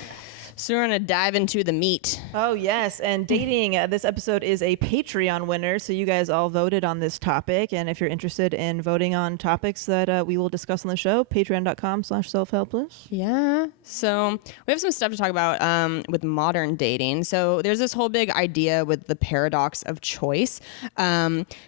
So we're going to dive into the meat. Oh, yes. And dating, this episode is a Patreon winner. So you guys all voted on this topic. And if you're interested in voting on topics that we will discuss on the show, patreon.com/selfhelpless. Yeah. So we have some stuff to talk about with modern dating. So there's this whole big idea with the paradox of choice.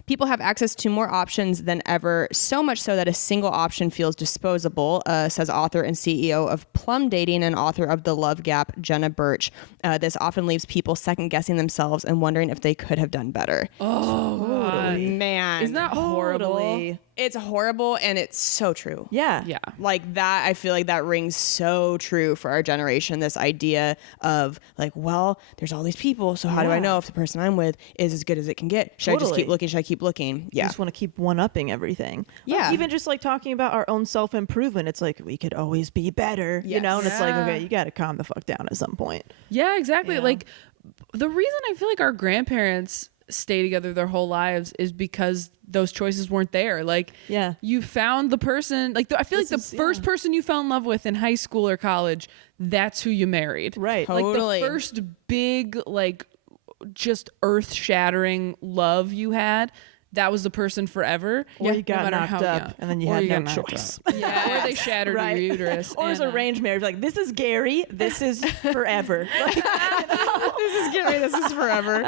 People have access to more options than ever, so much so that a single option feels disposable, says author and CEO of Plum Dating and author of The Love Gap, Jenna Birch. This often leaves people second guessing themselves and wondering if they could have done better. Oh, God. Man. Isn't that horrible? Totally. It's horrible, and it's so true. Yeah. Yeah. Like that, I feel like that rings so true for our generation. This idea of like, well, there's all these people, so how do I know if the person I'm with is as good as it can get? Should I just keep looking? Should I keep looking? You just want to keep one-upping everything. Yeah. Like, even just like talking about our own self-improvement, it's like we could always be better, you know? And it's like, okay, you got to calm the fuck down at some point. Yeah, exactly. Yeah. Like the reason I feel like our grandparents stay together their whole lives is because those choices weren't there. Like, you found the person, like I feel like the first person you fell in love with in high school or college, that's who you married. Right. Totally. Like the first big, like just earth shattering love you had, that was the person forever. Or you got no matter knocked how up young. and then you Or had you no got knocked choice. up. Yeah. Or they shattered your uterus. Or it's and, arranged marriage. Like, this is Gary. This is forever. Like, This is Gary. This is forever.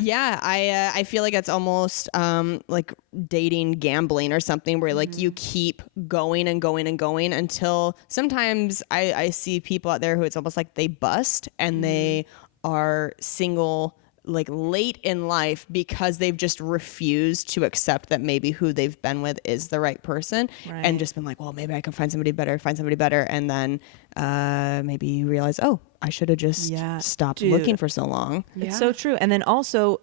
Yeah, I feel like it's almost like dating gambling or something where like you keep going and going and going until sometimes I see people out there who it's almost like they bust and they are single like late in life because they've just refused to accept that maybe who they've been with is the right person and just been like, well, maybe I can find somebody better. And then maybe you realize, oh, I should have just stopped looking for so long. It's so true. And then also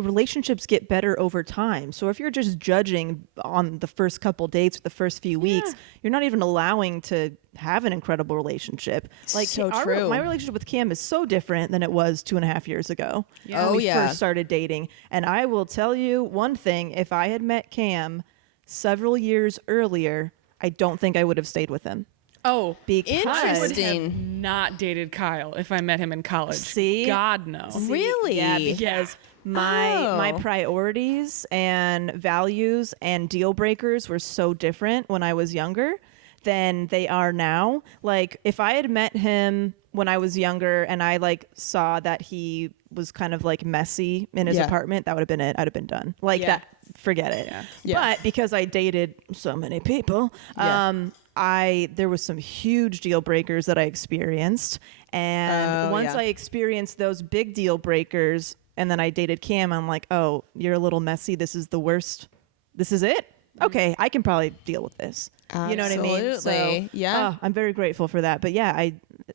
relationships get better over time. So if you're just judging on the first couple dates or the first few weeks, you're not even allowing to have an incredible relationship. Like so true. My relationship with Cam is so different than it was 2.5 years ago when we first started dating. And I will tell you one thing, if I had met Cam several years earlier, I don't think I would have stayed with him. Oh, Because Interesting. not dated Kyle if I met him in college. See? God no. Really? Yeah, because my priorities and values and deal breakers were so different when I was younger than they are now. Like, if I had met him when I was younger and I like saw that he was kind of like messy in his apartment, that would have been it. I'd have been done. Like that, forget it. But because I dated so many people, there was some huge deal breakers that I experienced. And once I experienced those big deal breakers and then I dated Cam, I'm like, oh, you're a little messy. This is the worst. This is it? Okay, I can probably deal with this. You know what I mean? So, I'm very grateful for that. But yeah,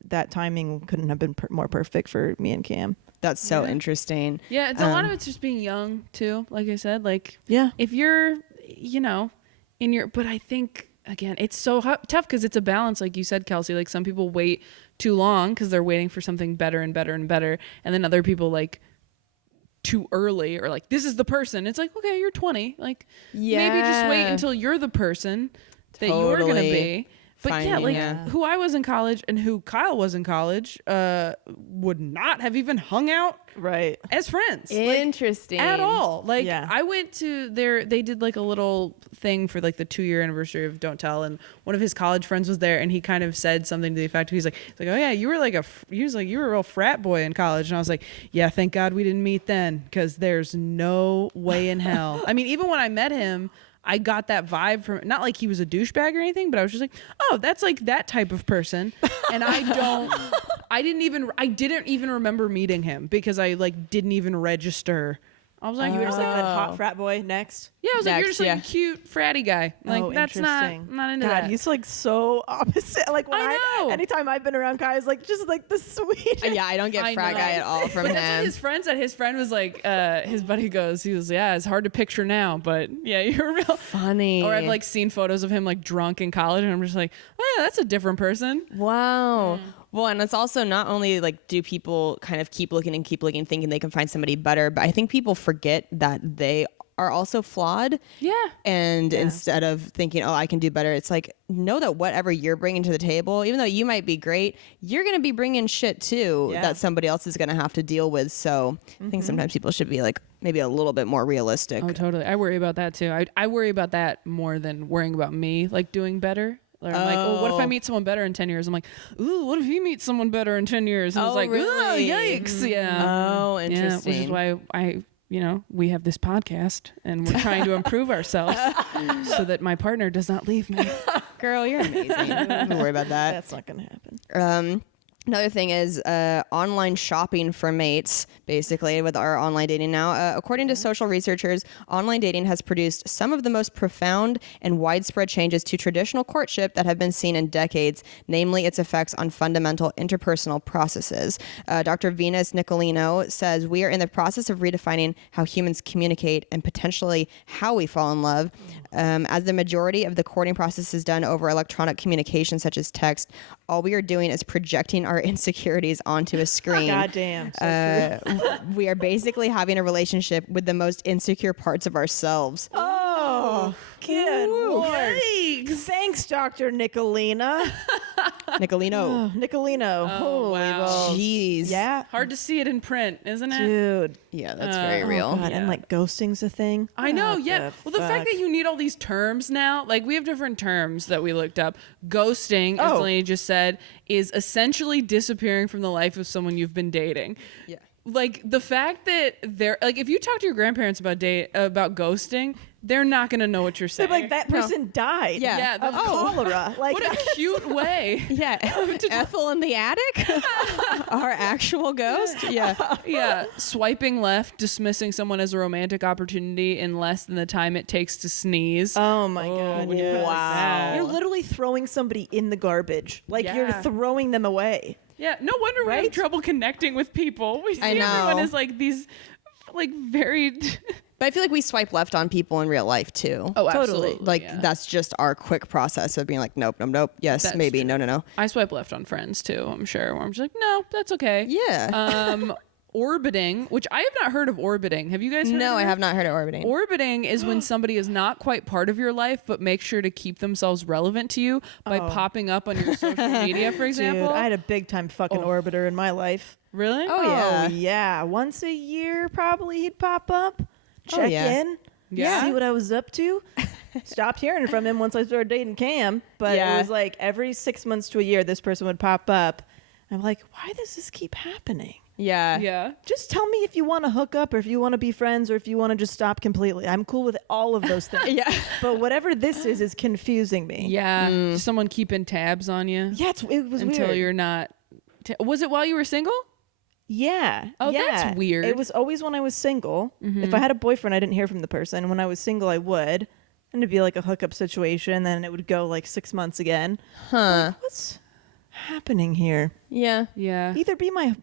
that timing couldn't have been more perfect for me and Cam. That's so interesting. Yeah, it's a lot of it's just being young too. Like I said, like if you're, but I think again, it's so tough because it's a balance. Like you said, Kelsey, like some people wait too long because they're waiting for something better and better and better. And then other people like too early or like, this is the person. It's like, okay, you're 20. Like maybe just wait until you're the person that you're going to be. But who I was in college and who Kyle was in college would not have even hung out as friends. Interesting. Like, at all. Like I went to they did like a little thing for like the 2-year anniversary of Don't Tell, and one of his college friends was there and he kind of said something to the effect, he's like, oh yeah, you were like he was like, you were a real frat boy in college. And I was like, yeah, thank God we didn't meet then, because there's no way in hell. I mean, even when I met him, I got that vibe from, not like he was a douchebag or anything, but I was just like, oh, that's like that type of person. And I didn't even remember meeting him because I like didn't even register I was like, You were just like that Oh. hot frat boy next. yeah, I was like, you're Next, just like yeah. a cute fratty guy. Like Oh, that's not, interesting. I'm not into God, that. he's like so opposite. Like when I know. anytime I've been around Kai, is like just like the sweet. Yeah, I don't get I frat know. guy at all from But that's what him. his friend said. His friend was like, his buddy goes, he was, yeah, it's hard to picture now, but yeah, you're real Funny. Or I've like seen photos of him like drunk in college, and I'm just like, oh, yeah, that's a different person. Wow. Well, and it's also not only like do people kind of keep looking, thinking they can find somebody better, but I think people forget that they are also flawed. Yeah. And instead of thinking, oh, I can do better, it's like, know that whatever you're bringing to the table, even though you might be great, you're going to be bringing shit too that somebody else is going to have to deal with. So I think sometimes people should be like maybe a little bit more realistic. Oh, totally. I worry about that too. I worry about that more than worrying about me like doing better. Like, I'm like, oh, what if I meet someone better in 10 years? I'm like, ooh, what if you meet someone better in 10 years? And it's like, really? oh, yikes. Yeah. Oh, Yeah, interesting. which is why we have this podcast and we're trying to improve ourselves so that my partner does not leave me. Girl, you're amazing. Don't worry about that. That's not gonna happen. Another thing is online shopping for mates, basically, with our online dating now. According to social researchers, online dating has produced some of the most profound and widespread changes to traditional courtship that have been seen in decades, namely its effects on fundamental interpersonal processes. Dr. Venus Nicolino says, we are in the process of redefining how humans communicate and potentially how we fall in love. As the majority of the courting process is done over electronic communication, such as text, all we are doing is projecting our insecurities onto a screen. Goddamn. So true. We are basically having a relationship with the most insecure parts of ourselves. Oh, good Lord. Yikes. Thanks, Dr. Nicolina. Nicolino. Nicolino. Holy wow. balls. Jeez. Yeah. Hard to see it in print, isn't it? Dude. Yeah, that's very real. Oh, God. And like ghosting's a thing. I know, What yeah. the Well, the fact fuck? that you need all these terms now, like we have different terms that we looked up. Ghosting, as Oh. Delaney just said, is essentially disappearing from the life of someone you've been dating. Yeah. Like the fact that they're like, if you talk to your grandparents about ghosting, they're not gonna know what you're saying. Like that person died Yeah. of cholera. Like What a cute way. Yeah. Ethel in the attic? Our actual ghost? Yeah. Yeah, swiping left, dismissing someone as a romantic opportunity in less than the time it takes to sneeze. oh my God. when you put it like that. You're literally throwing somebody in the garbage. Like you're Yeah. throwing them away. Yeah, no wonder we have Right? trouble connecting with people. We see I know. everyone as like these, like very. But I feel like we swipe left on people in real life too. Oh, Totally. absolutely. Like yeah. that's just our quick process of being like, nope, nope, nope. Yes, That's maybe, true. no. I swipe left on friends too. I'm sure. Where I'm just like, no, that's okay. Yeah. Orbiting, which I have not heard of orbiting. Have you guys heard No, of I it? have not heard of orbiting. Orbiting is when somebody is not quite part of your life, but make sure to keep themselves relevant to you by popping up on your social media, for example. Dude, I had a big time fucking orbiter in my life. Really? Oh, yeah. Yeah. Once a year, probably he'd pop up, check yeah. in, Yeah. see what I was up to. Stopped hearing from him once I started dating Cam, but Yeah. it was like every 6 months to a year, this person would pop up. I'm like, why does this keep happening? Yeah. Yeah. Just tell me if you want to hook up or if you want to be friends or if you want to just stop completely. I'm cool with all of those things. Yeah. But whatever this is confusing me. Yeah. Someone keeping tabs on you Yeah, it was until weird. you're not. Was it while you were single? Yeah. Oh, yeah. that's weird. It was always when I was single. If I had a boyfriend, I didn't hear from the person. When I was single, I would. And it'd be like a hookup situation. Then it would go like 6 months again. Huh. Like, what's happening here? Yeah. Yeah. Either be my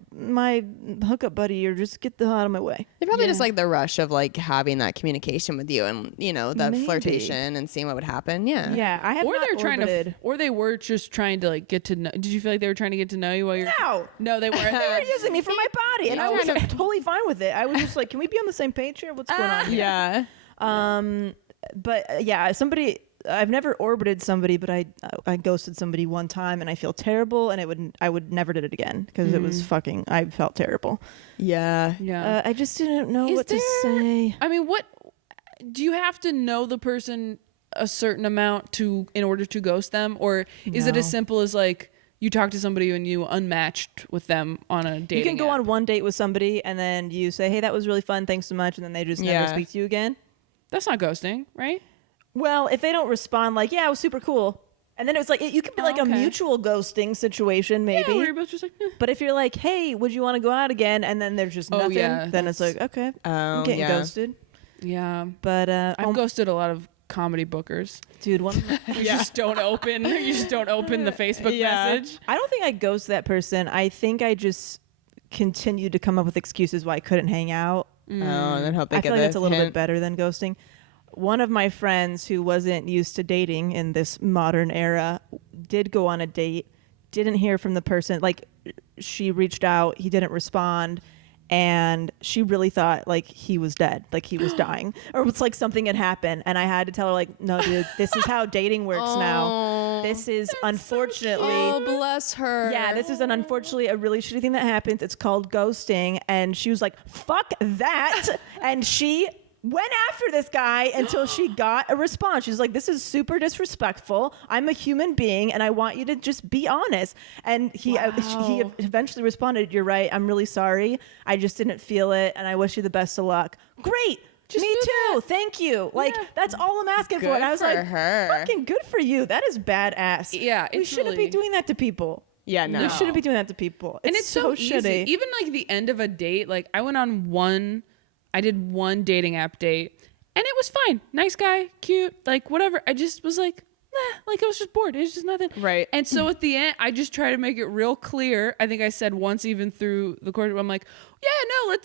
hookup buddy or just get the hell out of my way. They probably Yeah. just like the rush of like having that communication with you and, you know, the Maybe. flirtation and seeing what would happen. Yeah. Yeah, I have Or not they're trying orbited. to, or they were just trying to like get to know. Did you feel like they were trying to get to know you while you're? No. they weren't. They were using me for my body, and I was Yeah. totally fine with it. I was just like, "Can we be on the same page here? What's going on?" Here? Yeah. But yeah, I've never orbited somebody, but I ghosted somebody one time, and I feel terrible, and I would never did it again because it was fucking. I felt terrible. Yeah. Yeah. I just didn't know Is what to there- say. I mean, what do you have to know the person a certain amount in order to ghost them, or is it as No. simple as like you talk to somebody and you unmatched with them on a dating? You can go app? on one date with somebody, and then you say, "Hey, that was really fun. Thanks so much," and then they just never Yeah. speak to you again. That's not ghosting, right? Well, if they don't respond like, "Yeah, it was super cool," And then it was like, you could be like a okay. mutual ghosting situation, maybe. Yeah, where you're both just like, eh. But if you're like, hey, would you want to go out again? And then there's just nothing, yeah, then it's like, okay, I'm Oh, getting yeah. ghosted. Yeah. But, I've ghosted a lot of comedy bookers. dude, You just don't open. You just don't open the Facebook message. I don't think I ghost that person. I think I just continued to come up with excuses why I couldn't hang out. Oh, and then hope they I get feel like the that's a little bit hint. better than ghosting. One of my friends who wasn't used to dating in this modern era did go on a date, didn't hear from the person. Like, she reached out, he didn't respond, and she really thought like he was dead, like he was dying, or it was like something had happened. And I had to tell her like, no, dude, this is how dating works now. This is unfortunately. Oh, bless her. Yeah, this is unfortunately a really shitty thing that happens. It's called ghosting. And she was like, fuck that. And she went after this guy until she got a response. She's like, this is super disrespectful. I'm a human being and I want you to just be honest. And he eventually responded, you're right. I'm really sorry. I just didn't feel it. And I wish you the best of luck. Great. Me too. Thank you. Like, that's all I'm asking for. And I was for like, her. fucking good for you. That is badass. Yeah, We it's shouldn't really- be doing that to people. Yeah, no. We shouldn't be doing that to people. And it's so shitty. easy. Even like the end of a date, like I did one dating app date and it was fine. Nice guy, cute, like whatever. I just was like, nah, like I was just bored. It was just nothing. Right. And so at the end, I just try to make it real clear. I think I said once even through the course, I'm like, yeah, no,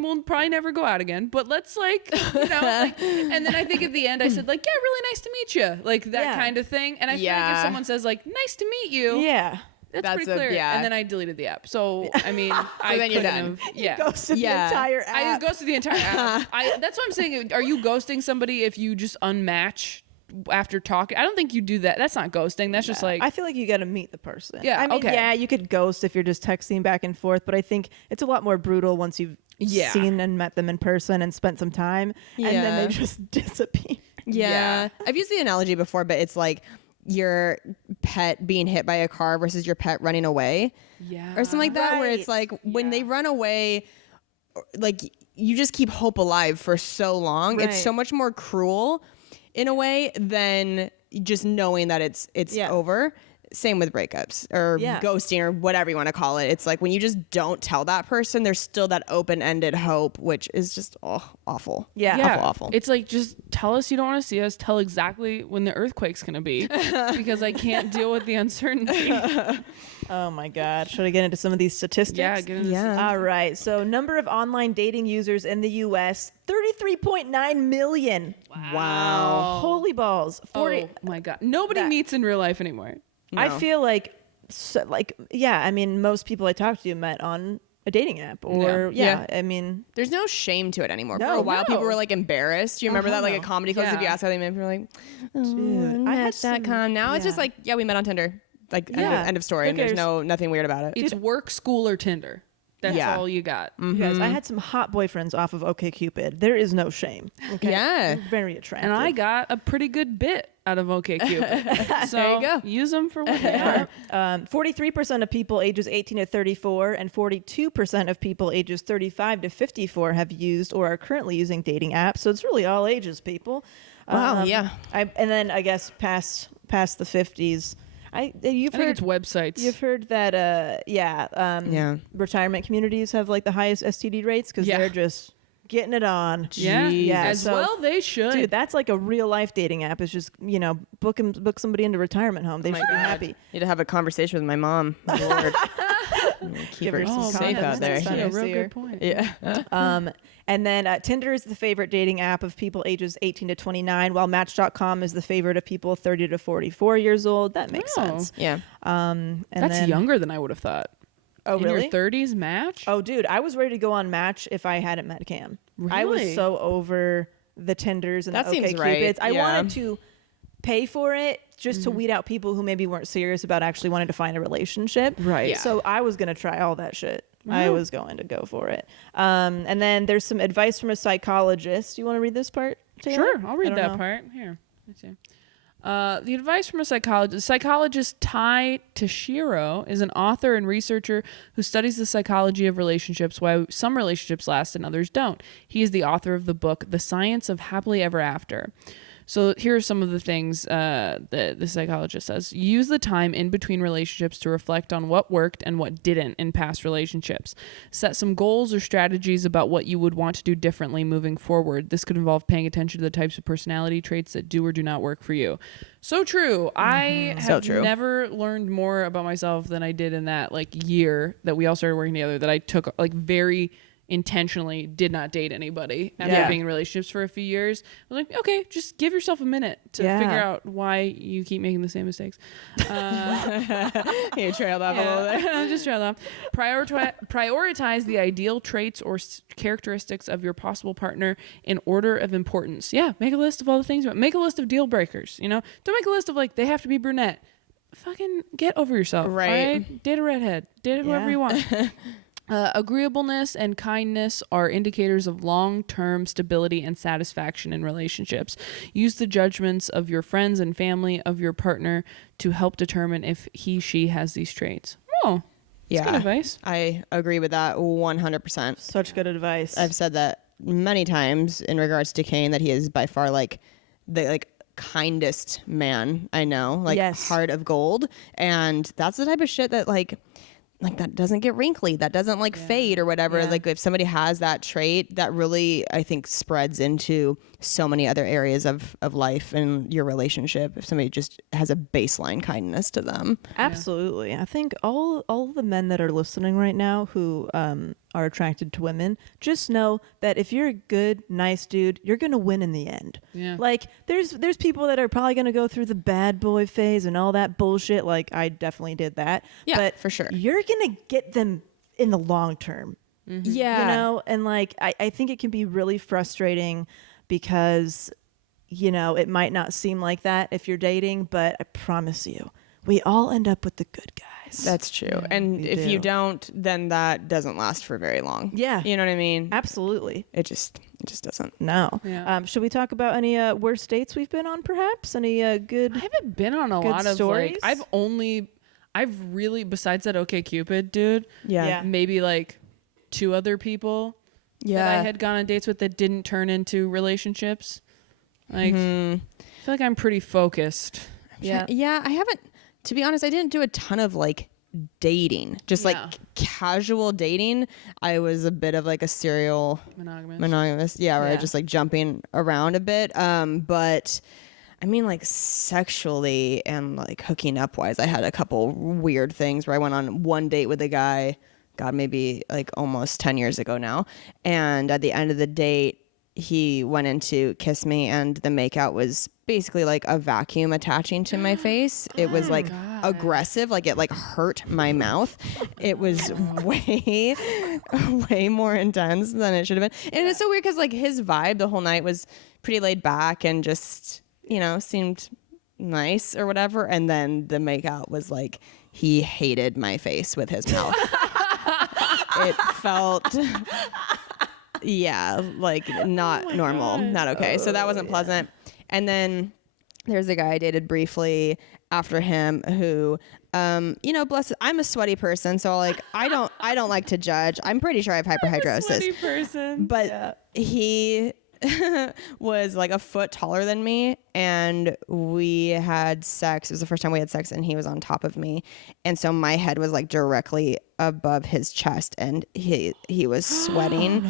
we'll probably never go out again, but let's like, like, and then I think at the end I said like, yeah, really nice to meet you. Like that Yeah. kind of thing. And I feel like if Yeah. someone says like, nice to meet you. Yeah. That's pretty a- clear. yeah. And then I deleted the app. So, I mean, I then you're couldn't done. have. Yeah. Ghosted Yeah. the entire I app. ghosted the entire app. That's what I'm saying. Are you ghosting somebody if you just unmatch after talking? I don't think you do that. That's not ghosting. That's just like, I feel like you got to meet the person. Yeah, I mean, okay. yeah, you could ghost if you're just texting back and forth, but I think it's a lot more brutal once you've Yeah. seen and met them in person and spent some time, and then Yeah. they just disappear. Yeah. I've used the analogy before, but it's like your pet being hit by a car versus your pet running away. yeah. Or something like that, where Right. it's like when they run away, like you just keep hope alive for so long. It's Right. so much more cruel in a way than just knowing that it's Yeah. over. Same with breakups or Yeah. ghosting or whatever you want to call it. It's like when you just don't tell that person, there's still that open-ended hope, which is just awful. Yeah. Awful. It's like, just tell us you don't want to see us. Tell exactly when the earthquake's going to be because I can't deal with the uncertainty. Oh my God. Should I get into some of these statistics? Yeah. Get into Yeah. All right. So, number of online dating users in the U.S. 33.9 million. Wow. Holy balls. 40. Oh my God. Nobody That- meets in real life anymore. I No. feel like, yeah. I mean, most people I talk to met on a dating app, or Yeah. I mean, There's no shame to it anymore. For No, a while, people no. were like embarrassed. Do you remember that, like no. at comedy clubs, if you Yeah. ask how they met, people were like, Dude, I had Match.com. Now it's just yeah. like, yeah, we met on Tinder. Like Yeah. end of story. Who And there's cares? nothing weird about it. It's work, school, or Tinder. That's Yeah. all you got. You guys, I had some hot boyfriends off of OkCupid. There is no shame. Okay? Yeah. They're very attractive. And I got a pretty good bit out of OkCupid. So There you go. use them for what they are. 43% of people ages 18 to 34 and 42% of people ages 35 to 54 have used or are currently using dating apps. So it's really all ages, people. Wow, yeah. And then I guess past the 50s, you've I think heard it's websites. you've heard that Yeah. retirement communities have like the highest STD rates because Yeah. they're just getting it on. yeah. Yeah, As so- well they should. Dude, that's like a real life dating app. It's just, book somebody into retirement home. They should be happy. Need to have a conversation with my mom. Lord. Keep Give her her some safe condoms out there. next time yeah, I real see her. good point. Yeah. And then Tinder is the favorite dating app of people ages 18 to 29, while Match.com is the favorite of people 30 to 44 years old. That makes Oh. sense. Yeah. And That's then, younger than I would have thought. Oh, In really? your 30s match? Oh, dude, I was ready to go on Match if I hadn't met Cam. I was Really? so over the Tinders and That the seems OkCupids. right, I yeah. wanted to pay for it just to weed out people who maybe weren't serious about actually wanting to find a relationship. Right. Yeah. So I was going to try all that shit. I was going to go for it. And then there's some advice from a psychologist. You want to read this part, Taylor? Sure, I'll I read don't that know. part. Here, let's see. The advice from a psychologist. Psychologist Tai Tashiro is an author and researcher who studies the psychology of relationships, why some relationships last and others don't. He is the author of the book The Science of Happily Ever After. So here are some of the things that the psychologist says. Use the time in between relationships to reflect on what worked and what didn't in past relationships. Set some goals or strategies about what you would want to do differently moving forward. This could involve paying attention to the types of personality traits that do or do not work for you. So true. I have never learned more about myself than I did in that like year that we all started working together, that I took like very intentionally did not date anybody after being in relationships for a few years. I was like, okay, just give yourself a minute to figure out why you keep making the same mistakes. You trailed off a little bit. Just trailed off. Prioritize the ideal traits or characteristics of your possible partner in order of importance. Yeah, make a list of all the things. Make a list of deal breakers. You know, don't make a list of like they have to be brunette. Fucking get over yourself. Right? Date a redhead. Date whoever you want. Agreeableness and kindness are indicators of long-term stability and satisfaction in relationships. Use the judgments of your friends and family of your partner to help determine if she has these traits. Oh, that's good advice. I agree with that 100%. Such good advice. I've said that many times in regards to Kane, that he is by far like the kindest man I know, heart of gold. And that's the type of shit that like that doesn't get wrinkly, that doesn't fade or whatever. Like if somebody has that trait, that really I think spreads into so many other areas of life and your relationship if somebody just has a baseline kindness to them. Absolutely. I think all the men that are listening right now who are attracted to women, just know that if you're a good, nice dude, you're gonna win in the end. Yeah. Like there's people that are probably gonna go through the bad boy phase and all that bullshit. Like I definitely did that. Yeah, but for sure. You're gonna get them in the long term. Mm-hmm. Yeah. You know, and like I think it can be really frustrating because, you know, it might not seem like that if you're dating, but I promise you, we all end up with the good guys. That's true. Yeah, and if you don't, then that doesn't last for very long. Yeah. You know what I mean? Absolutely. It just doesn't. No. Yeah. Should we talk about any worst dates we've been on, perhaps? Any good I haven't been on a lot of stories? I've really, besides that OkCupid dude, maybe like 2 other people that I had gone on dates with that didn't turn into relationships. Like, I feel like I'm pretty focused. Yeah, I haven't. To be honest, I didn't do a ton of like dating, just like casual dating. I was a bit of like a serial monogamous. Yeah, where I just like jumping around a bit. But I mean, like sexually and like hooking up wise, I had a couple weird things where I went on one date with a guy. God, maybe like almost 10 years ago now. And at the end of the date, he went in to kiss me, and the makeout was basically like a vacuum attaching to my face. It was like aggressive, like it like hurt my mouth. It was way more intense than it should have been. And it's so weird because like his vibe the whole night was pretty laid back and just, you know, seemed nice or whatever. And then the makeout was like he hated my face with his mouth. It felt like not normal, not okay. So that wasn't pleasant. And then there's a guy I dated briefly after him who, you know, bless it, I'm a sweaty person, so like I don't like to judge. I'm pretty sure I have hyperhidrosis. I'm a sweaty person. But he was like a foot taller than me, and we had sex. It was the first time we had sex, and he was on top of me, and so my head was like directly above his chest, and he was sweating,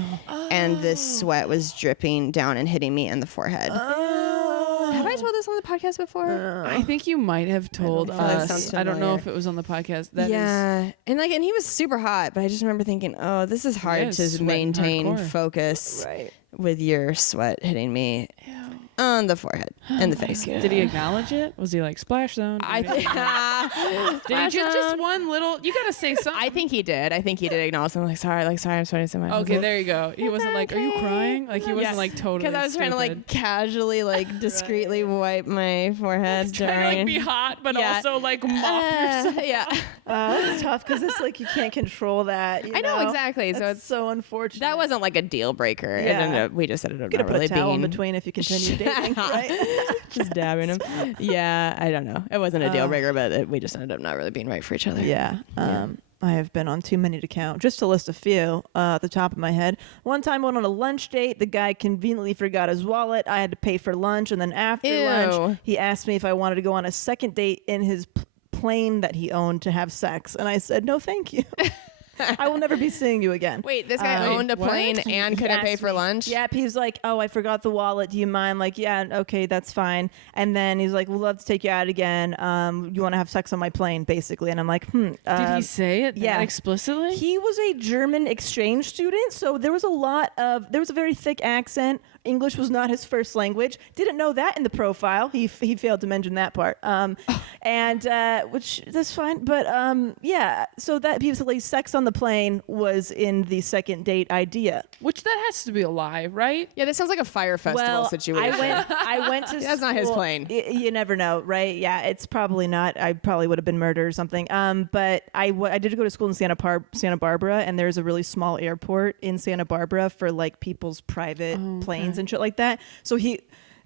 and this sweat was dripping down and hitting me in the forehead. Have I told this on the podcast before? I think you might have told us. I don't know if it was on the podcast. And he was super hot, but I just remember thinking, oh, this is hard to maintain focus with your sweat hitting me on the forehead and the face. Did he acknowledge it? Was he like splash zone? Did he just one little? You gotta say something. I think he did acknowledge. I'm like, sorry, I'm sweating so much. Okay, there you go. He wasn't like, are you crying? Like he wasn't like totally. Because I was trying to like casually, like discreetly wipe my forehead. Trying to like be hot, but also like mop yourself. It's tough because it's like you can't control that. I know exactly. So it's so unfortunate. That wasn't like a deal breaker. Yeah. We just ended up not really being. Put a towel in between if you continue dating, right? Just dabbing him. Yeah, I don't know. It wasn't a deal breaker, but we just ended up not really being right for each other. Yeah. I have been on too many to count. Just to list a few at the top of my head. One time I went on a lunch date. The guy conveniently forgot his wallet. I had to pay for lunch. And then after lunch, he asked me if I wanted to go on a second date in his plane that he owned to have sex. And I said, no, thank you. I will never be seeing you again. Wait, this guy owned a plane and couldn't pay for lunch? Yep. He was like, oh, I forgot the wallet. Do you mind? I'm like, yeah, okay, that's fine. And then he's like, we'll love to take you out again. You want to have sex on my plane, basically. And I'm like, Did he say it that explicitly? He was a German exchange student, so there was a very thick accent. English was not his first language. Didn't know that in the profile. He failed to mention that part. Which that's fine. But so that basically sex on the plane was in the second date idea. Which that has to be a lie, right? Yeah, this sounds like a fire festival situation. I went to That's not his plane. You never know, right? Yeah, it's probably not. I probably would have been murdered or something. But I did go to school in Santa Barbara, and there's a really small airport in Santa Barbara for like people's private planes and shit like that. So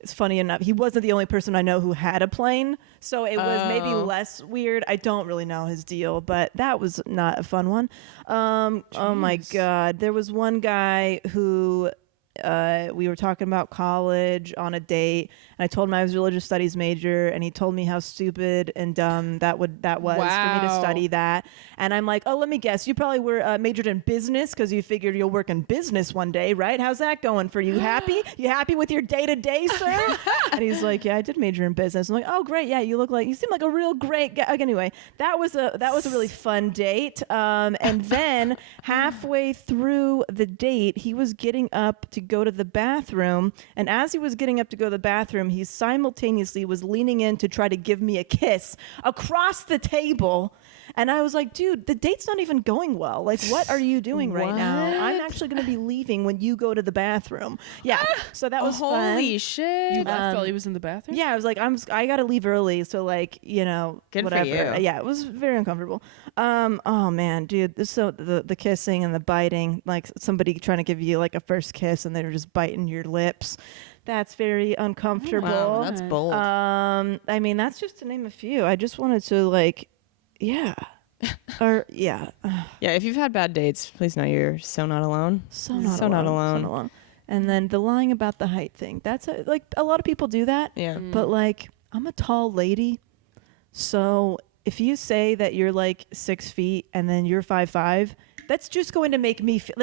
it's funny enough, he wasn't the only person I know who had a plane, so it was maybe less weird. I don't really know his deal, but that was not a fun one. Oh my God. There was one guy who we were talking about college on a date, and I told him I was a religious studies major, and he told me how stupid and dumb that was for me to study that. And I'm like, oh, let me guess, you probably were majored in business because you figured you'll work in business one day, right? How's that going for you? Happy? You happy with your day-to-day, sir? And he's like, yeah, I did major in business. I'm like, oh, great. Yeah, you seem like a real great guy. Anyway, that was a really fun date. And then halfway through the date, he was getting up to go to the bathroom, and as he was getting up to go to the bathroom, he simultaneously was leaning in to try to give me a kiss across the table. And I was like, dude, the date's not even going well. Like, what are you doing right now? I'm actually going to be leaving when you go to the bathroom. Yeah. So that was fun. Holy shit. You left while he was in the bathroom? Yeah, I was like, I got to leave early. So like, Good whatever. for you. Yeah, it was very uncomfortable. Oh man, dude. So the kissing and the biting, like somebody trying to give you like a first kiss and they're just biting your lips. That's very uncomfortable. Wow, that's bold. I mean, that's just to name a few. I just wanted to like, yeah. Yeah, if you've had bad dates, please know you're so not alone. So not alone. And then the lying about the height thing. That's like a lot of people do that. Yeah. But like, I'm a tall lady. So if you say that you're like 6 feet and then you're 5'5", that's just going to make me feel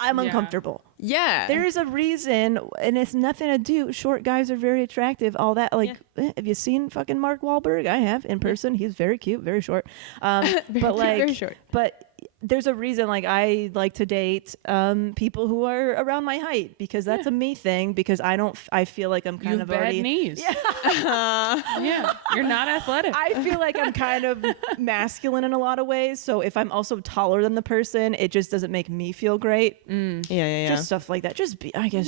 I'm uncomfortable. Yeah. There is a reason, and it's nothing to do. Short guys are very attractive. All that, like, have you seen fucking Mark Wahlberg? I have in person. He's very cute, very short. But like, very short. But there's a reason. Like, I like to date people who are around my height because that's a me thing. Because I feel like I'm kind of bad already knees. Yeah, you're not athletic. I feel like I'm kind of masculine in a lot of ways. So if I'm also taller than the person, it just doesn't make me feel great. Yeah. Just stuff like that. Just be honest.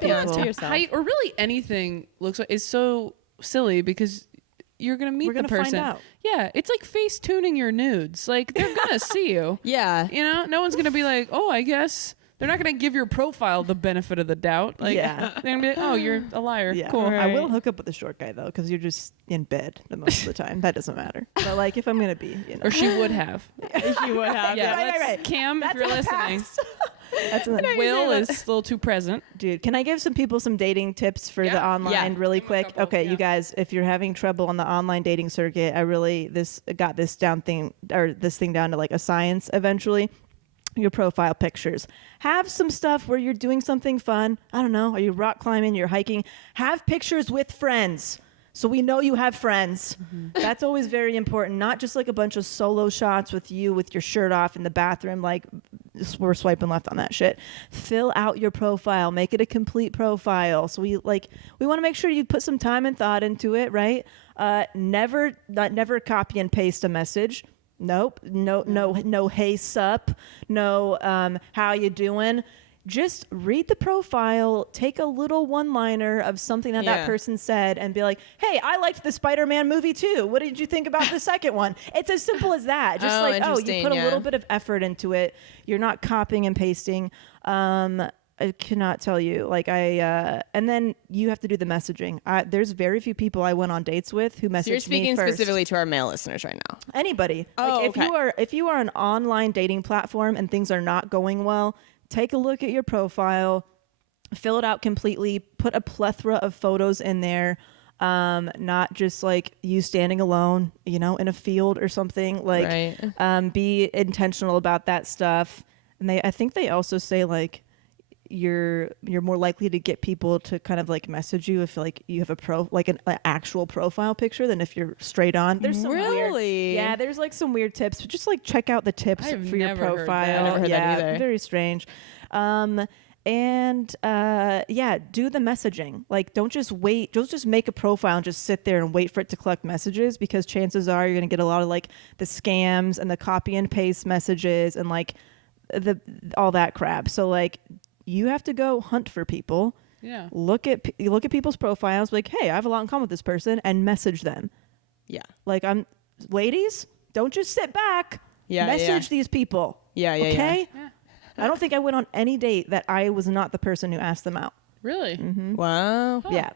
Be honest to yourself. Height or really anything is so silly because you're gonna meet the person. Find out. Yeah, it's like face tuning your nudes. Like they're gonna see you. Yeah. No one's gonna be like, oh, I guess. They're not going to give your profile the benefit of the doubt. Like, they're going to be like, oh, you're a liar. Yeah. Cool. I will hook up with the short guy, though, because you're just in bed the most of the time. That doesn't matter. But, like, if I'm going to be, Or she would have. She would have. Yeah, right. Cam, if you're listening. Will is a little too present. Dude, can I give some people some dating tips for the online really quick? Okay, you guys, if you're having trouble on the online dating circuit, I really got this thing down to like a science eventually. Your profile pictures. Have some stuff where you're doing something fun. I don't know. Are you rock climbing? You're hiking. Have pictures with friends. So we know you have friends. That's always very important. Not just like a bunch of solo shots with you with your shirt off in the bathroom. Like we're swiping left on that shit. Fill out your profile. Make it a complete profile. So we want to make sure you put some time and thought into it, right? Never copy and paste a message. Nope. No. Hey, sup. No. How you doing? Just read the profile, take a little one-liner of something that person said and be like, hey, I liked the Spider-Man movie too. What did you think about the second one? It's as simple as that. Just you put a little bit of effort into it. You're not copying and pasting. I cannot tell you. Like and then you have to do the messaging. There's very few people I went on dates with who messaged So you're me speaking first. specifically to our male listeners right now. Anybody. Oh, like okay. if you are an online dating platform and things are not going well, take a look at your profile, fill it out completely, put a plethora of photos in there. Not just like you standing alone, in a field or something. Like, Right. Be intentional about that stuff. And I think they also say like you're more likely to get people to kind of like message you if like you have an actual profile picture than if you're straight on. There's some Really? there's like some weird tips. But just like check out the tips I've for your never heard that. profile. I never heard that either. Very strange. And do the messaging. Like, don't just make a profile and just sit there and wait for it to collect messages, because chances are you're gonna get a lot of like the scams and the copy and paste messages and like all that crap. So like you have to go hunt for people. Yeah. Look at people's profiles. Like, hey, I have a lot in common with this person, and message them. Yeah. Like, ladies, don't just sit back. Yeah. Message these people. Yeah. Yeah. Okay. Yeah. I don't think I went on any date that I was not the person who asked them out. Really? Mm-hmm. Wow. Yeah.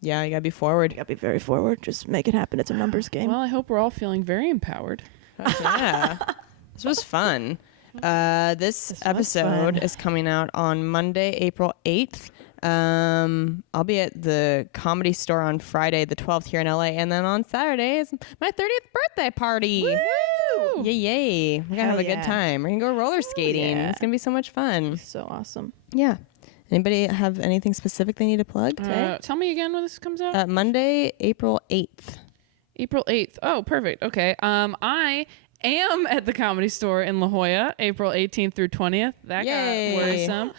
Yeah. You gotta be forward. You gotta be very forward. Just make it happen. It's a numbers game. Well, I hope we're all feeling very empowered. Yeah. This was fun. This episode is coming out on Monday, April 8th. I'll be at the Comedy Store on Friday, the 12th here in LA, and then on Saturday is my 30th birthday party. Woo! Yay! We're gonna Hell have a yeah. good time. We're gonna go roller skating. yeah. It's gonna be so much fun. So awesome. Yeah. Anybody have anything specific they need to plug today? Tell me again when this comes out. Monday, April 8th. April 8th. Oh, perfect. Okay. I am at the Comedy Store in La Jolla, April 18th through 20th. That Yay. got worrisome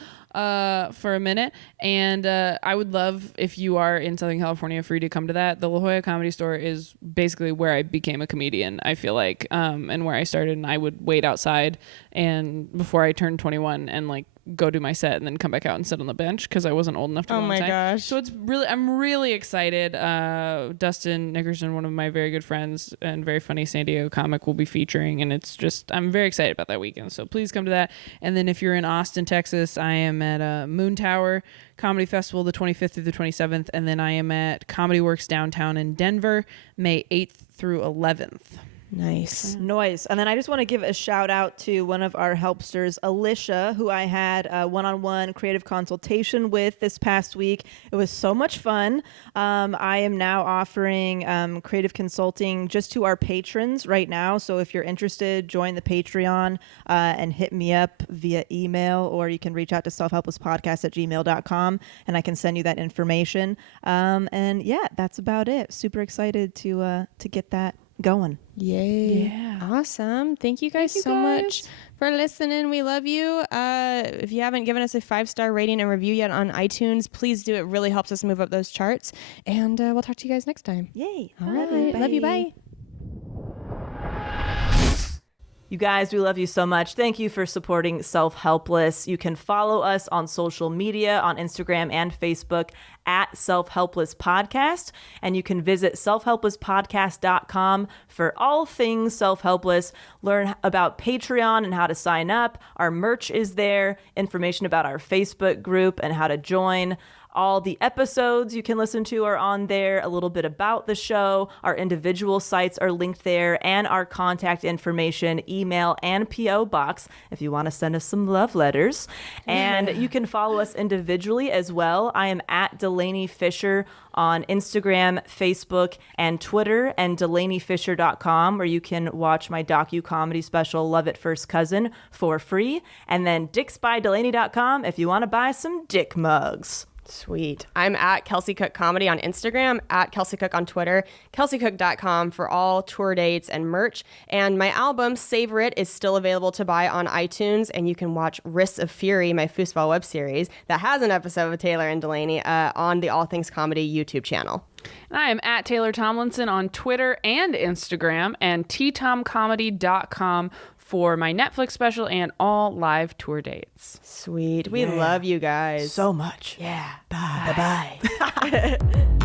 for a minute. And I would love, if you are in Southern California, for you to come to that. The La Jolla Comedy Store is basically where I became a comedian, I feel like, and where I started. And I would wait outside and before I turned 21 and like go do my set and then come back out and sit on the bench because I wasn't old enough to go Oh my inside. gosh. So I'm really excited. Dustin Nickerson, one of my very good friends and very funny San Diego comic, will be featuring, and I'm very excited about that weekend. So please come to that. And then if you're in Austin, Texas, I am at Moon Tower Comedy Festival the 25th through the 27th, and then I am at Comedy Works downtown in Denver, May 8th through 11th. Nice. Noise. And then I just want to give a shout out to one of our helpsters, Alicia, who I had a one-on-one creative consultation with this past week. It was so much fun. I am now offering creative consulting just to our patrons right now. So if you're interested, join the Patreon and hit me up via email, or you can reach out to selfhelplesspodcast@gmail.com and I can send you that information. And yeah, that's about it. Super excited to get that going. Yay. Yeah. Awesome. Thank you guys so much for listening. We love you. If you haven't given us a 5-star rating and review yet on iTunes, please do. It really helps us move up those charts. And we'll talk to you guys next time. Yay. All right. Love you. Bye. You guys, we love you so much. Thank you for supporting Self-Helpless. You can follow us on social media, on Instagram and Facebook at Self-Helpless Podcast. And you can visit selfhelplesspodcast.com for all things self-helpless. Learn about Patreon and how to sign up. Our merch is there, information about our Facebook group and how to join. All the episodes you can listen to are on there, a little bit about the show. Our individual sites are linked there, and our contact information, email, and P.O. box if you want to send us some love letters. And you can follow us individually as well. I am at Delaney Fisher on Instagram, Facebook, and Twitter, and DelaneyFisher.com, where you can watch my docu-comedy special, Love It First Cousin, for free. And then DicksByDelaney.com if you want to buy some dick mugs. Sweet. I'm at Kelsey Cook Comedy on Instagram, at Kelsey Cook on Twitter, kelseycook.com for all tour dates and merch. And my album, Savor It, is still available to buy on iTunes. And you can watch Wrists of Fury, my foosball web series that has an episode with Taylor and Delaney on the All Things Comedy YouTube channel. And I am at Taylor Tomlinson on Twitter and Instagram, and ttomcomedy.com for my Netflix special and all live tour dates. Sweet. We love you guys So much. Yeah. Bye. Bye-bye.